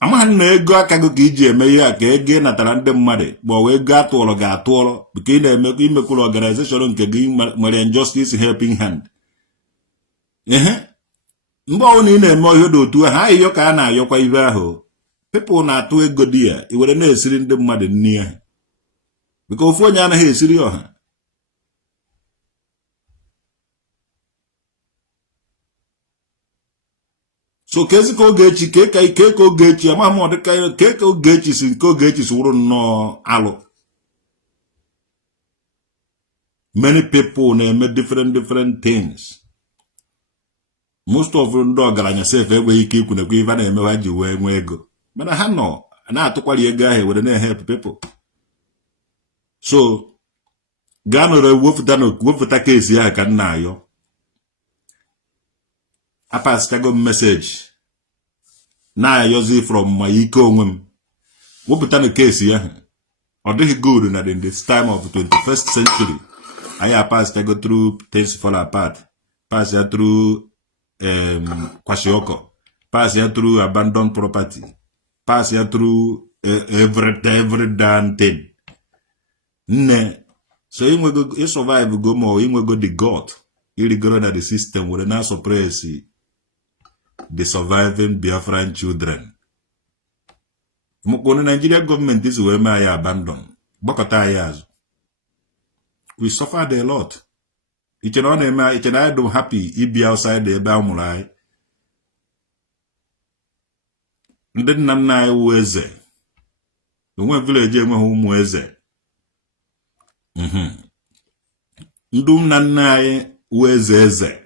amaghị na ego aka gị ka iji eme ihe ka ego natara ndị mmadụ ma ọ wee ego atụọrọ ga-atụọrọ ka ị na-eme imekwuru organization nke gị nwere injustice helping hand. Mgbe ọbụla ị na-eme ihe dị otu ahụ ahịhịọ ka a na-ayọkwa ibe ahụ people na-atụ ego dị ya iwere na-esiri ndị mmadụ nri ya bika ofu onye anaghị esiri ọha. So kezi ka Ogechi ka Ogechi ama m ọdịka ka Ogechi si nke Ogechi si wụrụ nnọọ alụ. Many people na-eme different things. Most of ndị ọgaranya sef enweghị ike ikwunekwa ife a na-eme ha ji wee nwee ego mana ha nọ na-atụkwara ego ahụ were na-help people. So Ganore wofutano case ya ka nna ayo. Apastago message. Na ayozi from my ike onwem. Wofutano case ya. Or this good in this time of the 21st century. I pass to go through things fall apart. Pass through Kwashioko. Pass through abandoned property. Pass through every damn thing. Ne. So you survive go more, you go the God. You go that the system will not suppress the surviving Biafran children. When the Nigerian government is where I abandon. Bokota years. We suffered a lot. It's not do happy be outside the Baumulai. Then Nana weze. The one village home weze. Ndum Nana weze.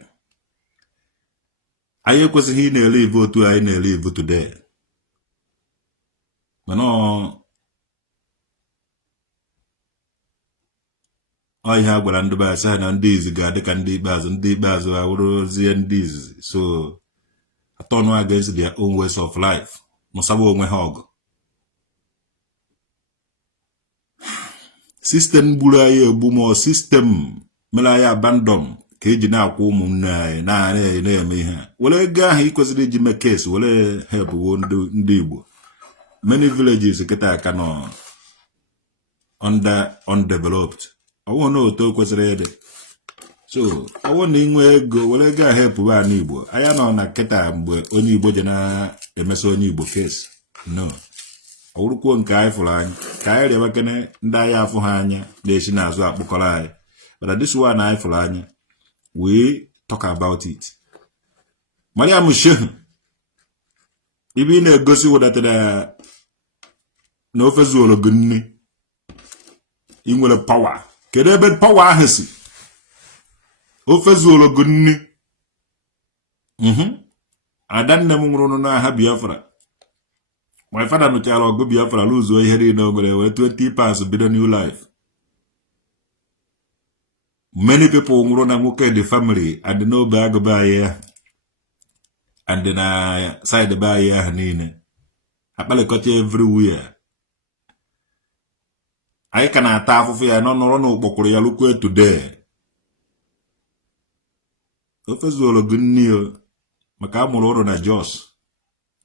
I was he nearly vote to I nearly vote today. No. I have what under by side and these got the candy bars and the bars are rosy and these. So I turn against their own ways of life. Mosabo me hog. System bulaye bumo system melaya abandon. Keji na kumu na me. Wale ga he kwesi de jime case wale help wondu Igbo. Many villages keta kano undeveloped. I won't know to kwesịrị. So I want inwe ego were ga help wa n'Igbo. Aya nọ na keta mgbe onye Igbo je na emeso onye Igbo case. No. Awurukwo nke anyị fụrụ anyị. Ka anyị rịaba kene ndị anyị afụ ha anya na-esi n'azụ akpụkọrọ anyị. But this one anyị fụrụ anya. We talk about it. Mariam Shehu. Ibi na-egosi wedatara na ofe zuolo gị nne. I nwere power. Kedu ebe power ahụ si? Ofe zuolo gị nne. Adanne m nwụrụ n'agha Biafra. My father nụchara ọgụ Biafra lụzuo ihe niile o mere wee 20 pounds bido new life. Many people nwụrụ na nwoke the family and n'obe agụba anyị and na side be anyị ahụ niile. Akpalikọta everywhere. I can ata afụfụ ya nọ kpọkwụrụ ya lukwe today. Ofe zuolo gị nne maka amụrụ ụrụ na Jos.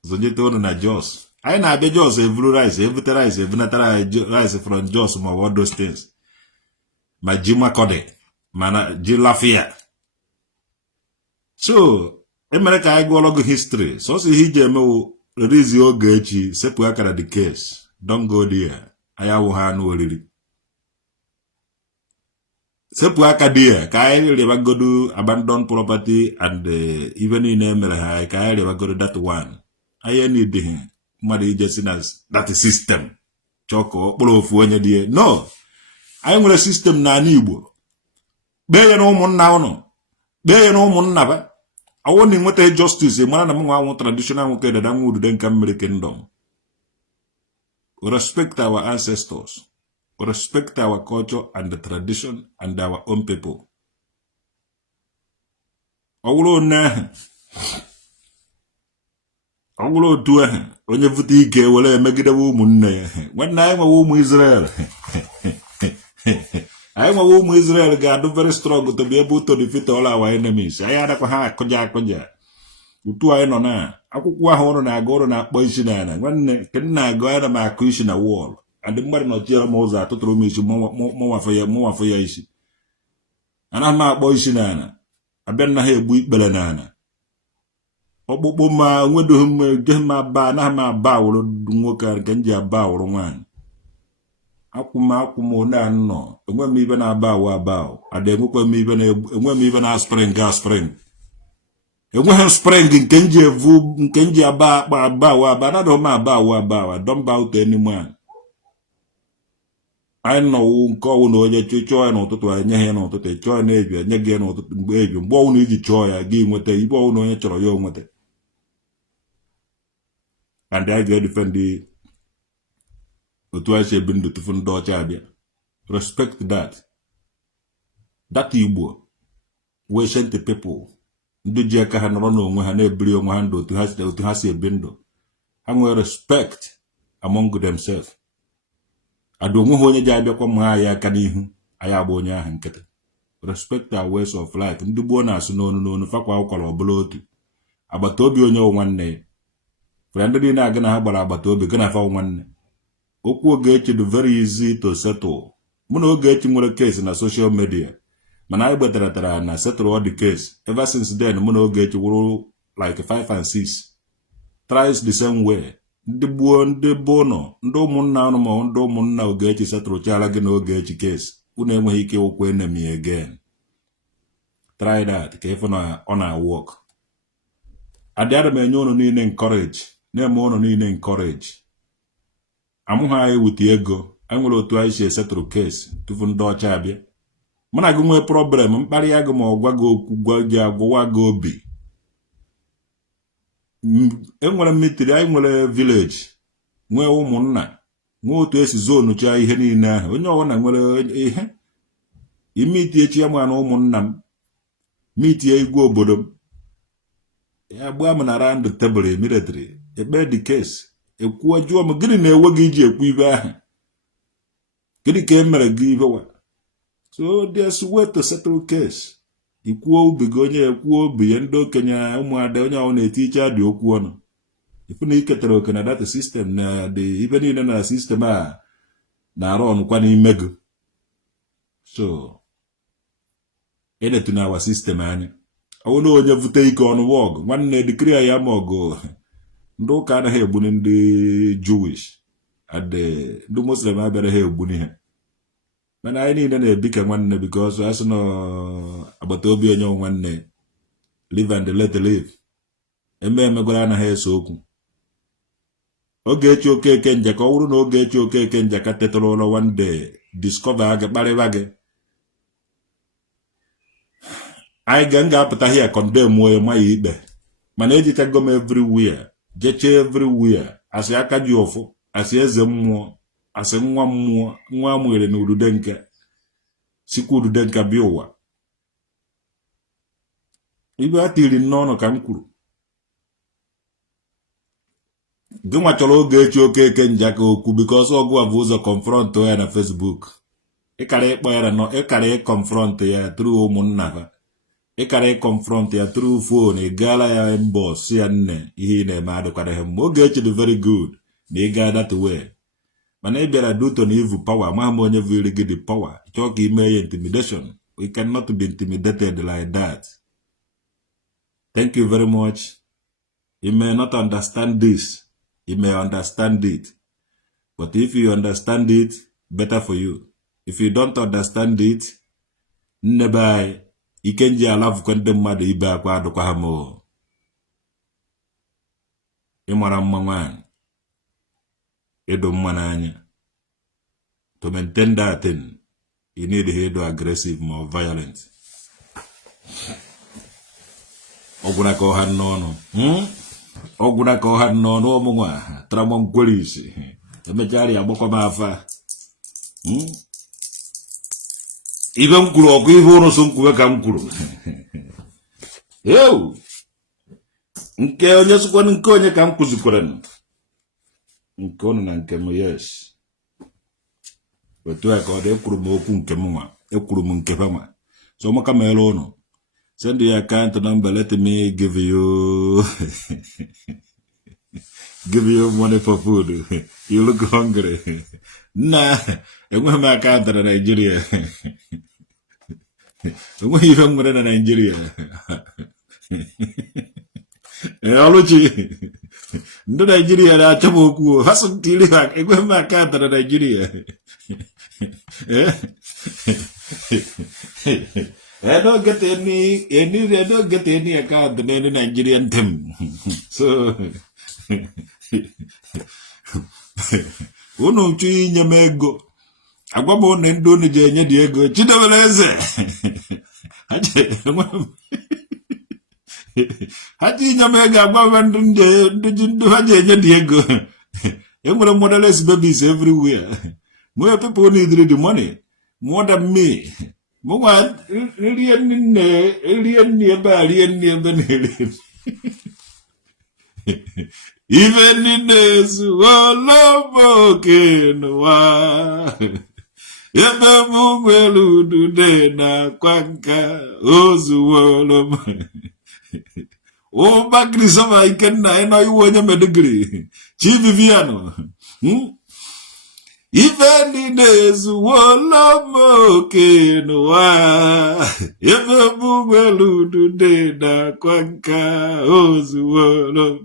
Zonyete ụrụ na Jos. Anyị na-abịa Jos evuru rice, evute rice, evunatara rice from Jos ma all those things. Ma ji makọdị, mana ji lafia. So, emere ka anyị gụọlọ gị history. So si ihe iji emewo release Ogechi sepụ akara the case. Don't go there. Anyị awụ ha anụ oriri. Sepụ aka there ka anyị rịbagodo abandoned property and even in emere ha ka anyị rịbagodo that one. Anyị need him. Mmadụ ije si na that system. Chọkọ kpụrụ ofu onye die. No. Anyị nwere system na ala Igbo. Kpee ya na ụmụnna ụnụ. Kpee ya na ụmụnna ba. Awụ na nweta justice mara na m nwa anwụ traditional nwoke dada nwa udude nka mmiri kingdom. We respect our ancestors. We respect our culture and the tradition and our own people. Awụrụ otu ahụ onye vute ike were emegidebe ụmụnne ya. Nwanne anyị nwewe ụmụ Israel. Anyị nwewe ụmụ Israel ga-adụ very strong to be able to defeat all our enemies. Anyị adakwa ha akụja. Utu anyị nọ na akwụkwọ ahụ ụrụ na-aga ụrụ na-akpọ isi n'ala. Nwanne ke m na-agụ ana m akụ isi na wọl. Adị mmadụ nọchiere m ụzọ atụtụrụ m isi mụwafọ ya isi. Anaghị m akpọ isi n'ala. Abịa na ha egbu ikpere n'ala. Ọkpụkpụ ma nwedoghị m egeghị m aba anaghị m aba awụrụ nwoke nke m ji aba awụrụ nwaanyị. Akwụ m onye anọ enwe m ibe na-aba awụ. Ada enwekwe m ibe na spring spring. Enweghị spring nke m ji aba awụ anadọ m aba awụ. Don't bow to any man. Anyị nọwụ nke ọwụ na onye chọọ ya n'ụtụtụ anyị nye ya n'ụtụtụ chọọ ya na-ebi nye gị n'ụtụtụ mgbe ebi mgbe ọwụ na iji chọọ ya gị nweta ibe ọwụ na onye chọrọ ya onweta. And I get defend otu anyị si ebi ndụ tufu ndị ọcha abịa. Respect that. that Igbo we sent the people ndị ji aka ha nọrọ n'onwe ha na-ebiri onwe ha ndụ otu ha si ebi ndụ ha nwere respect among themselves adụ onwe ha onye ji abịakwa ma anyị aka n'ihu anyị agba onye ahụ nkịtị respect our ways of life ndị gboo na-asụ n'onu fakwa ụkwara ọbụla otu agbata obi onye nwanne ya ndị niile aga na ha gbara agbata obi gana afa nwanne okwu Ogechi dị very easy to settle mụ na Ogechi nwere case na social media mana anyị gbetatara na settle all the case ever since then mụ na Ogechi wụrụ like 5 and 6 tries the same way ndị gboo ndị bụ nọ ndị ụmụnna ụnụ ma ndị ụmụnna Ogechi settle chara gị na Ogechi case unu enweghị ike okwu enemy again try that ka ịfụ na ọ na-work adịara m enye unu niile encourage na-eme unu niile encourage amụghị anyị wute ego anyị nwere otu anyị si esetụrụ case tupu ndị ọcha abịa mụ na gị nwee problem mkparị ya gị ma ọ gwa gị okwu gwa gị agwụwa gị obi enwere mmitiri anyị nwere village nwee ụmụnna nwee otu esi zonucha ihe niile ahụ onye ọbụla nwere ihe imiti echi ya ma na ụmụnna m mitie igwe obodo m ya gbaa m na round table military ekpe the case ekwuo jụọ m gịnị na-ewe gị iji ekwu ibe ahụ gịnị ka e mere gị ibe wa so there's way to settle case ikwuo ubi gị onye ekwuo obi ya ndị okenye ụmụada onye ahụ na-eti iche dị okwu ọnụ ifu na iketara oke na data system na dị ibe niile na system a na-arụ ọnụkwa n'ime gị so edetuna awa system anya ọ na onye vute ike ọnụ wọgụ nwanne dikria ya ma ọgụ ndị ụka anaghị egbuni ndị Jewish ade ndị Muslim abịara ha egbuni ha mana anyị niile na-ebi ka nwanne because asị na agbata obi onye nwanne live and let live emegwara anaghị eso okwu Ogechi Okeke Njaka ọ bụrụ na Ogechi Okeke Njaka tetara ụlọ one day discover gị kparịba gị anyị ga-apụta here condemn onye ma ya ikpe mana ejichago m everywhere jeche everywhere asị aka ji ọfụ asị eze mmụọ asị nwa mmụọ nwa amụghere na udude nke sikwa udude nke bịa ụwa ibe a tiri n'ọnụ ka m kwuru gị nwa chọrọ Ogechi Okeke Njaka okwu because ọgụ a bụ ụzọ confront ya na Facebook ịkara ịkpọ ya na ịkara ịconfront ya through ụmụnna ha ịkara ịconfront ya through phone ị gaala ya inbox ya nne ihe ị na-eme adịkwara ha mma Ogechi dị very good na ị gaa that way mana ị bịara duto na evil power ma m onye viri gị the power chọọ ka ime ya intimidation we cannot be intimidated like that. Thank you very much. You may not understand this, you may understand it, but if you understand it, better for you. If you don't understand it, never you can just love kwende mmadụ ibe akwa adụkwa ha mo ịmara mma nwaanyị ịdụ mma n'anya. To maintain that thing, you need to do aggressive, more violent. Oguna ko han nono. Oguna ko han nono mwa tramon polisi. Emejari aboko mafa. Ibe mkuru oku ibe ono sunkuwe ka mkuru. Yo. Nke onye sukwa nke onye ka mkuzukwara. Nke ono na nke mo yes. Otu aka ọ dị ekwuru m okwu nke m nwa ekwuru m nke fama so maka mere ụnụ send your account number, let me give you money for food. You look hungry. Nah, enweghị m account na Nigeria. Enweghị ife nwere na Nigeria. Ọlụchi ndị Nigeria na-achọ m okwu ha sị ntiri ha enweghị m account na Nigeria. I don't get any account in any Nigerian thing. So unu chi inye m ego agwa m na ndị unu ji enye dị ego Chidebere eze ha ji inye m ego agwa m ndị ha ji enye dị ego. Enwere motherless babies everywhere. More people need the money more than me. Mwa alien ebe. Even in this wolomo kenwa. Ebe mumelu dude na kwanka ozu wolomo. O bagri sama ikenna eno iwonya medegri. Chiviviano. Even in this wolomo kenwa. Ebe mumelu dude na kwanka ozu wolomo.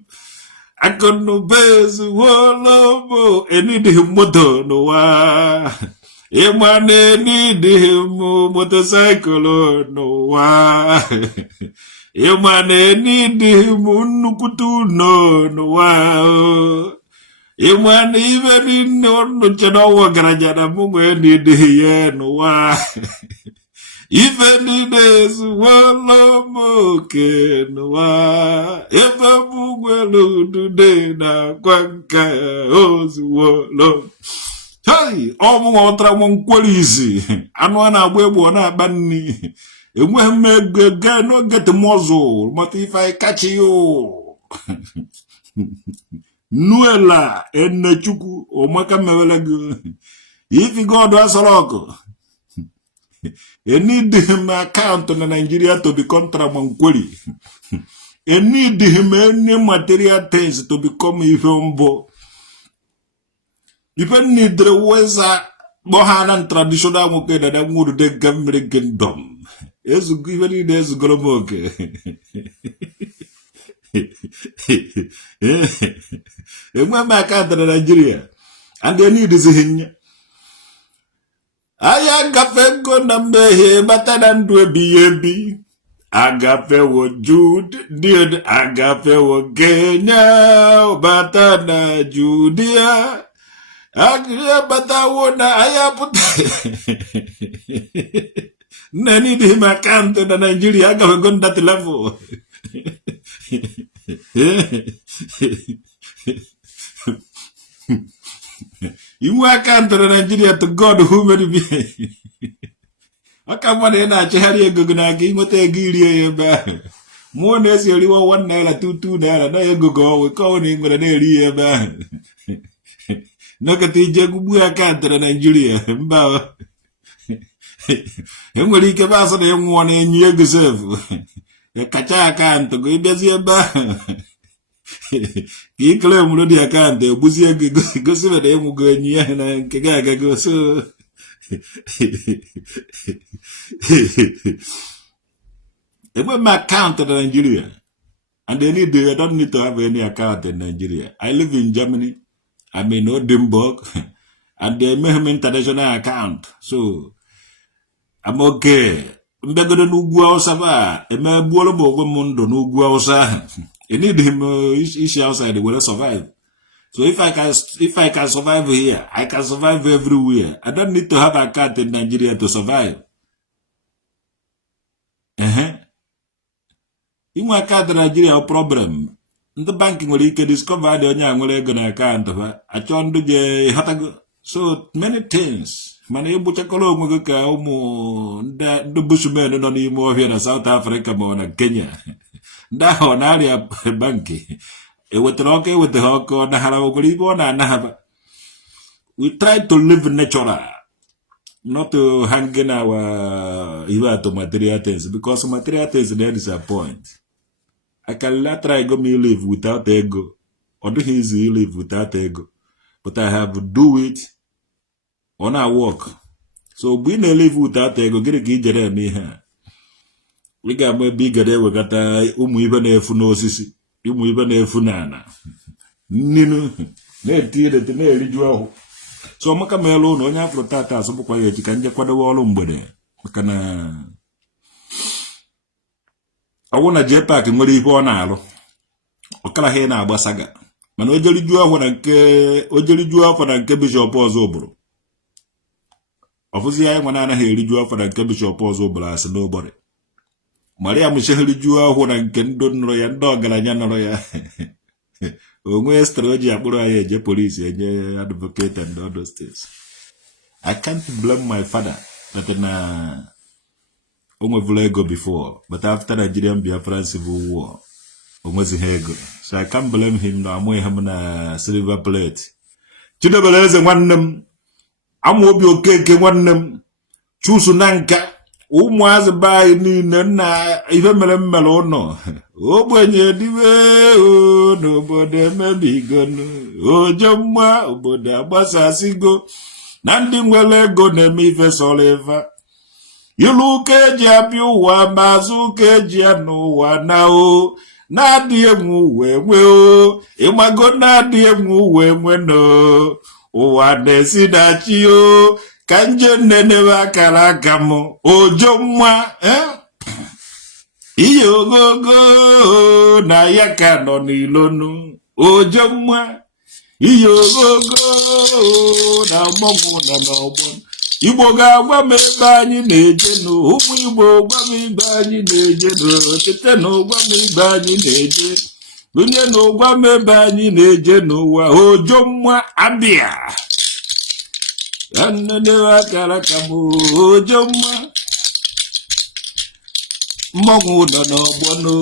Akono bezu wolomo enidi moto no wa. Emane enidi motorcycle no wa. Emane enidi nukutu no wa. Emane even no chano garajana mungu enidi ye no wa. Even in this wolomo kenwa. Ebe mugwelu dude na kwanka ozu wolo. Hey, omu otra monkwelizi. Anu ana agbo na abanni. Enwe mmege no get muzzle. But if I catch you. Nuela ennechuku omaka mewelego. If God was aloko. You need him account in Nigeria to become Tramanquili. You need him any material things to become Ifombo. You need the Wesa Mohanan traditional worker that I would the Gamri kingdom. Yes, given it as Golomoke. You went back out in Nigeria. And they need this in. Ayagafe go nambe he batadan dwe biyebi. Agape wo Jude, did agape wo Kenya, batana Judea. Agria batawona ayaputa. Nani di makanto na Nigeria agape go that level. You work out in Nigeria to God who made me. I come one in a cherry gogunagi, what a gilly about. More necessarily 1 naira, 2 naira, no go, we call him with an area about. No catija gubu account in Nigeria. Bow. And when he came out of him 1 in year deserve. A cacha account to go busy about. He claimed no the account, the Buzia goes over the Mugonia and Kagaga goes so. They went my account in Nigeria, and they don't need to have any account in Nigeria. I live in Germany, I'm in Odinburgh, and they make him international account, so I'm okay. I'm better than Ugwa Sava, a man Bolobo Mundo, Ugwa. You need him outside, they will survive. So if I can survive here, I can survive everywhere. I don't need to have a cat in Nigeria to survive. In my cat in Nigeria, a problem. The banking will discover the only account of her. I turned to so many things. Many Buchakolo the Bushmen don't even more here in South Africa more than Kenya. That on area banking. With the hawk or the Harabolibo and Nahaba. We try to live natural, not to hang in our to material things, because material things there is a point. I can let try go me live without ego, or do easy live without ego, but I have to do it on our work. So being a live without ego, get a giddy me here. We got my bigger day, we got even a funosis. You even a funana. Nino, ne tea that the nearly draw. So Macamelo, no afro tata, so quiet, you can get quite a wall on body. I want a jetpack in Mori Bonalo. Okalahena Basaga. Man, Ojali Jua when I Ojali Jua for the Kebisho Pause Obro. Obviously, I want to hear Jua for the Kebisho Pause Obra as nobody. Maria Michelle Jua when I can do no dog and I know. Strategy, police, advocate, and all those things. I can't blame my father that onwevula ego before, but after Nigerian Biafra Civil War, onwezighị ego. So I can't blame him na amụghị him na silver plate. Chidebeleze nwanne m, Amobi Okeke nwanne m, chusu na nka, ụmụazị be anyị niile na ihe mere mmere ụnọ. Ogbenye diwe n'obodo emebigonu, ojemma obodo agbasasigo, na ndị nwere ego na-eme ife sọrọ ife. Ilu ka eji abịa ụwa ma azụ ka eji ya n'ụwa na o na-adị enwu wee nwe o ịmago na-adị enwu wee nwe no ụwa na-esi na chi o ka nje nnenewe akara aka m ojo nwa ihe ogogo na ya ka nọ n'ilonu ojo nwa ihe ogogo na ọgbọgwụ nọ n'ọgbọ Igbo ga-agwa m ebe anyị na-eje nụ ụmụ Igbo gwa m ebe anyị na-eje nụ tete na ụgwa m ebe anyị na-eje onye na ụgwa m ebe anyị na-eje n'ụwa ojo nwa abịa nnenewe akara ka m ojo nwa mmọnwụ nọ n'ọgbọ nụ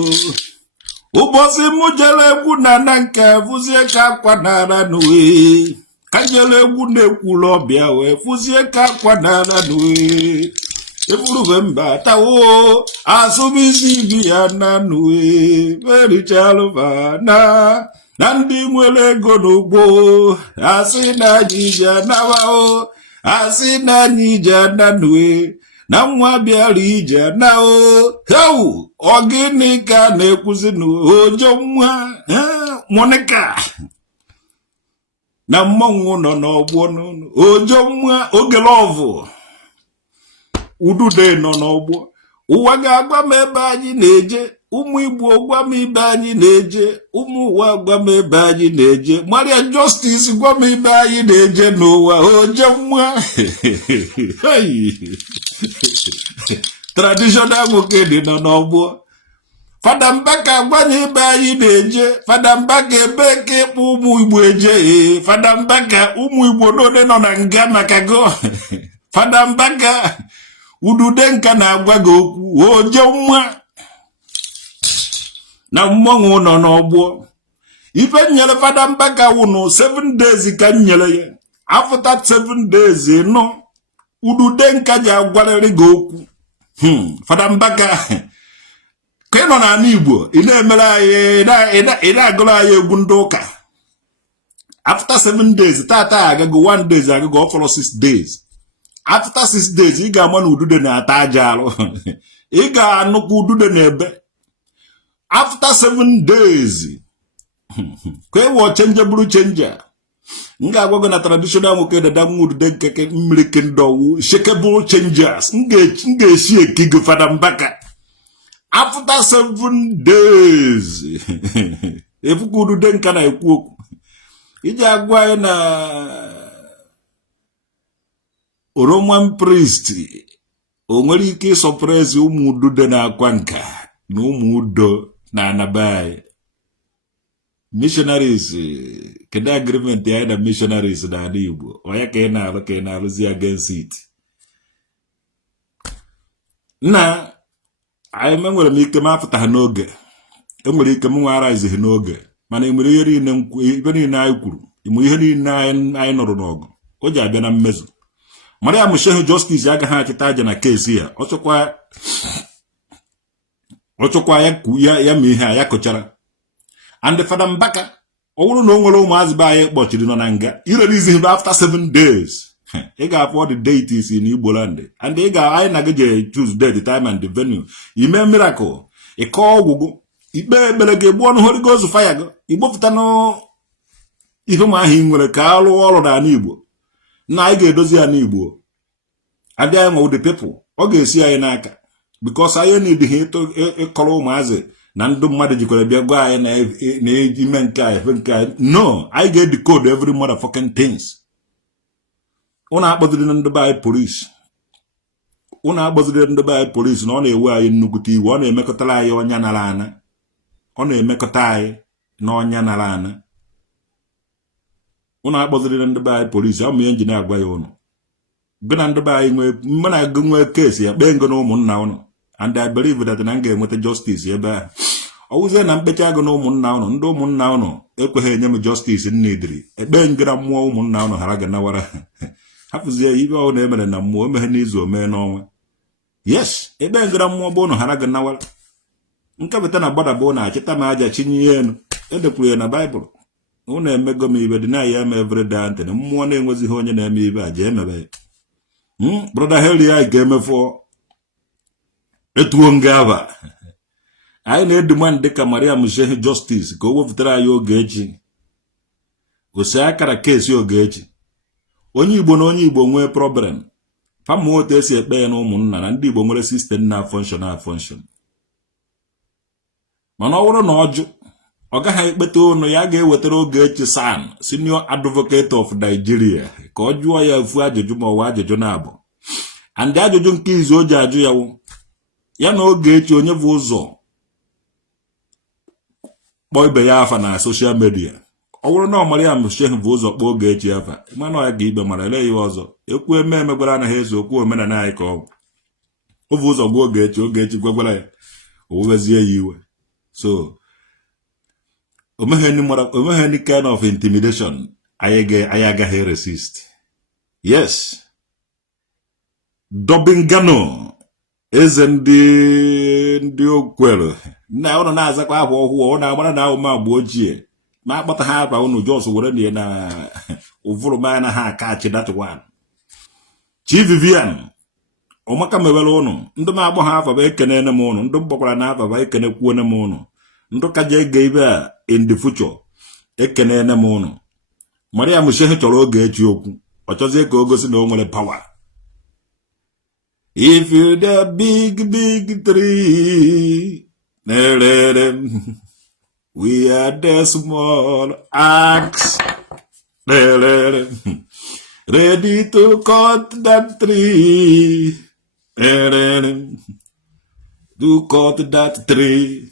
ụbọchị mụ jere egwu na nke fụzie ka akwa nara n'uwe ka jere egwu na-ekwulu ọbịa wee fụzie ka akwa nara n'uwe efurube mba tawo asụmisi ibi ya na n'uwe merichalụba na ndị nwere ego n'ugbo asị na anyị ji anawao asị na anyị ji ana n'uwe na nwa bịara ije na o heu ogini ka na-ekwuzi n'ojo nwa Monica na mmọnwụ nọ n'ọgbọ ojo nwa ogelọvụ udude nọ n'ọgbọ ụwa ga-agwa m ebe anyị na-eje ụmụ Igbo gwa m ebe anyị na-eje ụmụ ụwa gwa m ebe anyị na-eje Maria Justice gwa m ebe anyị na-eje n'ụwa ojo nwa traditional nwoke dị nọ n'ọgbọ Fada Mbaka gwanye ebe anyị na-eje Fada Mbaka ebe ka ịkpụ ụmụ Igbo eje Fada Mbaka ụmụ Igbo n'one nọ na nga maka go Fada Mbaka udude nka na-agwa gị okwu ojo nwa na mmọnwụ nọ n'ọgbọ ife nyere Fada Mbaka wụnụ 7 days ka nyere ya after 7 days nọ udude nka ji agwarịrị gị okwu Fada Mbaka ka ị nọ n'ala Igbo ị na-emere anyị ị na-agụrụ anyị egwu ndị ụka after 7 days tata agago 1 days agago ọ fọrọ 6 days after 6 days ị ga-ama na udude na-ata aja arụ ị ga-anụkwa udude n'ebe after 7 days ka ewe chenje bụrụ chenja m ga-agwa gị na traditional nwoke dada nwa udude nkeke mmiri kendowu shakable changers m ga-esi eki gị Fada Mbaka after 7 days efuka udude nka na-ekwu okwu iji agwa anyị na Roman priest o nwere ike ịsọprezi ụmụ udude na-akwa nka na ụmụ udo na anabai missionaries kedu agreement ya na missionaries na ala Igbo onye ka ị na-alụ ka ị na-alụzi against it na anyị menwere m ike m apụtaghị n'oge enwere ike m nwara izighị n'oge mana enwere ihe niile anyị kwuru ịmụ ihe niile anyị nọrọ n'ọgụ o ji abịa na mmezu Mariam Justice agaghị achịta aja na kesi ya ọ chọkwa ya ma ihe a ya kụchara and Fada Mbaka ọ bụrụ na o nwere ụmụazị be anyị kpọchiri nọ na nga irelizi him after 7 days ị ga-afọ the deities in Igbo land and anyị na gị choose day, the time and the venue ime miracle ịkọ ọgwụgwụ ikpe ekpere ga-egbu ọnụ Holy Ghost fire gị igbopụta n'ihe ụmụ ahụ ị nwere ka alụ ọrụ na Igbo na anyị ga-edozi ya n'Igbo adị anyị nwe the people ọ ga-esi anyị n'aka because anyị na-edighị ịkọrọ ụmụazị na ndụ mmadụ jikwara bịa gwa anyị na-eji ime nke anyị no anyị ga-edecode every motherfucking things ụnụ akpọziri na ndị be anyị polisi na ọ na-ewe anyị nnukwute iwe ọ na-emekọtara anyị ọnya nara ana ọ na-emekọta anyị na ọnya nara ana ụnụ akpọziri na ndị be anyị polisi amụ ihe njin agwa ya ụnụ gị na ndị be anyị mụ na gị nwee kesi ya kpee ngo na ụmụnna ụnụ and I believe that na nga enweta justice ebe a ọwụzie na mkpecha agụ na ụmụnna ụnụ ndị ụmụnna ụnụ ekweghị enye m justice nnidiri ekpe ngara mmụọ ụmụnna ụnụ hara ga nawara hapụzie ibe ọ na-emere na mmụọ emeghe n'izu omee n'ọnwa yes ekpe ngara mmụọ bụ ụnụ hara ga nawara nkepụta na gbadabụ na achịta m aja chinye ihe enu edekwuru ya na baịbụl ụnụ emego m ibe dị na ya eme everyday ntị na mmụọ na-enwezighị onye na-eme ibe a ji emebe brother Heli ya ga-emefọ etuo nga aba anyị na-edemand dịka Mariam Shehu justice ka o wepụtara anyị Ogechi gosi akara kesi Ogechi onye Igbo na onye Igbo nwee problem fama otu esi ekpe ya na ụmụnna na ndị Igbo nwere system na function mana ọ bụrụ na ọjụ ọ gaghị ekpeta ụnụ ya ga-ewetara Ogechi San senior advocate of Nigeria ka ọ jụọ ya ofu ajụjụ ma ọwa ajụjụ na-abụ and ajụjụ nke izu o ji ajụ ya wụ ya na Ogechi onye bụ ụzọ kpọọ ibe ya afa na social media ọ bụrụ na Mariam Shehu bụ ụzọ kpọọ Ogechi afa mana ya ga ibe mara ele ya ọzọ ekwu eme emegwara anaghị ezo okwu omenala anyị ka ọ bụ ụzọ gbuo Ogechi gwagwara ya owezie ya iwe so omeghe any kind of intimidation anyị agaghị resist yes Dobingano eze ndị okwere na ụnụ na-azakwa ahụ ọhụụ ọ na-agbara na ahụma agba ochie ma akpata ha akwa ụnụ jos were na na ụvụrụ ma na ha aka achị that one Chi Vivian ọmaka mewere ụnụ ndị na-agbọ ha afa bụ ekene ne m ụnụ ndị mgbakwara na afa bụ ekene kwuo ne m ụnụ ndị ka je ege ibe a in the future ekene ne m ụnụ Mariam Shehu chọrọ Ogechi okwu ọ chọzie ka o gosi na o nwere power. If you're the big tree, we are the small axe, ready to cut that tree, to cut that tree.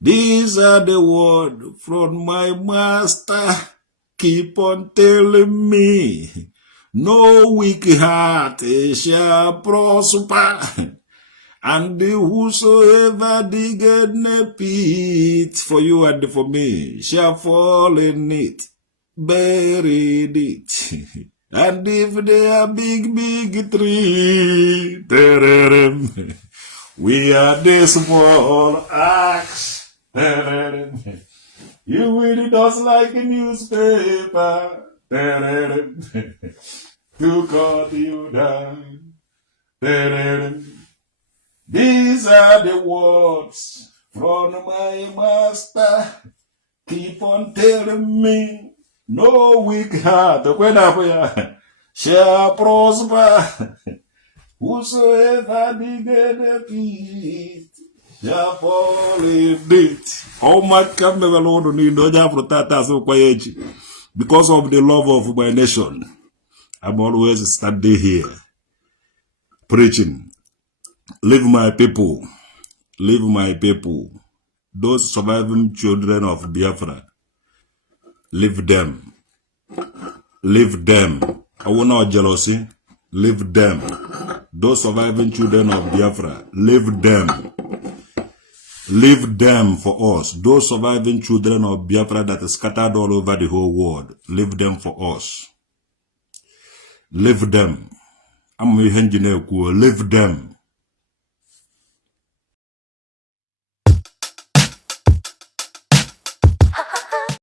These are the words from my master. Keep on telling me. No weak heart shall prosper, and whosoever diggeth a pit for you and for me shall fall in it, buried it. And if they are big tree, we are the small axe. You read it just like a newspaper. To cut you down. These are the words from my master. Keep on telling me, no weak heart shall prosper. Whosoever diggeth a pit shall fall in it. Oh my God, Lord, need no job for that so quiet. Because of the love of my nation, I'm always standing here, preaching. Leave my people. Leave my people. Those surviving children of Biafra. Leave them. Leave them. I will not jealousy. Leave them. Those surviving children of Biafra. Leave them. Leave them for us. Those surviving children of Biafra that are scattered all over the whole world. Leave them for us. Leave them. I'm a engineer. Leave them.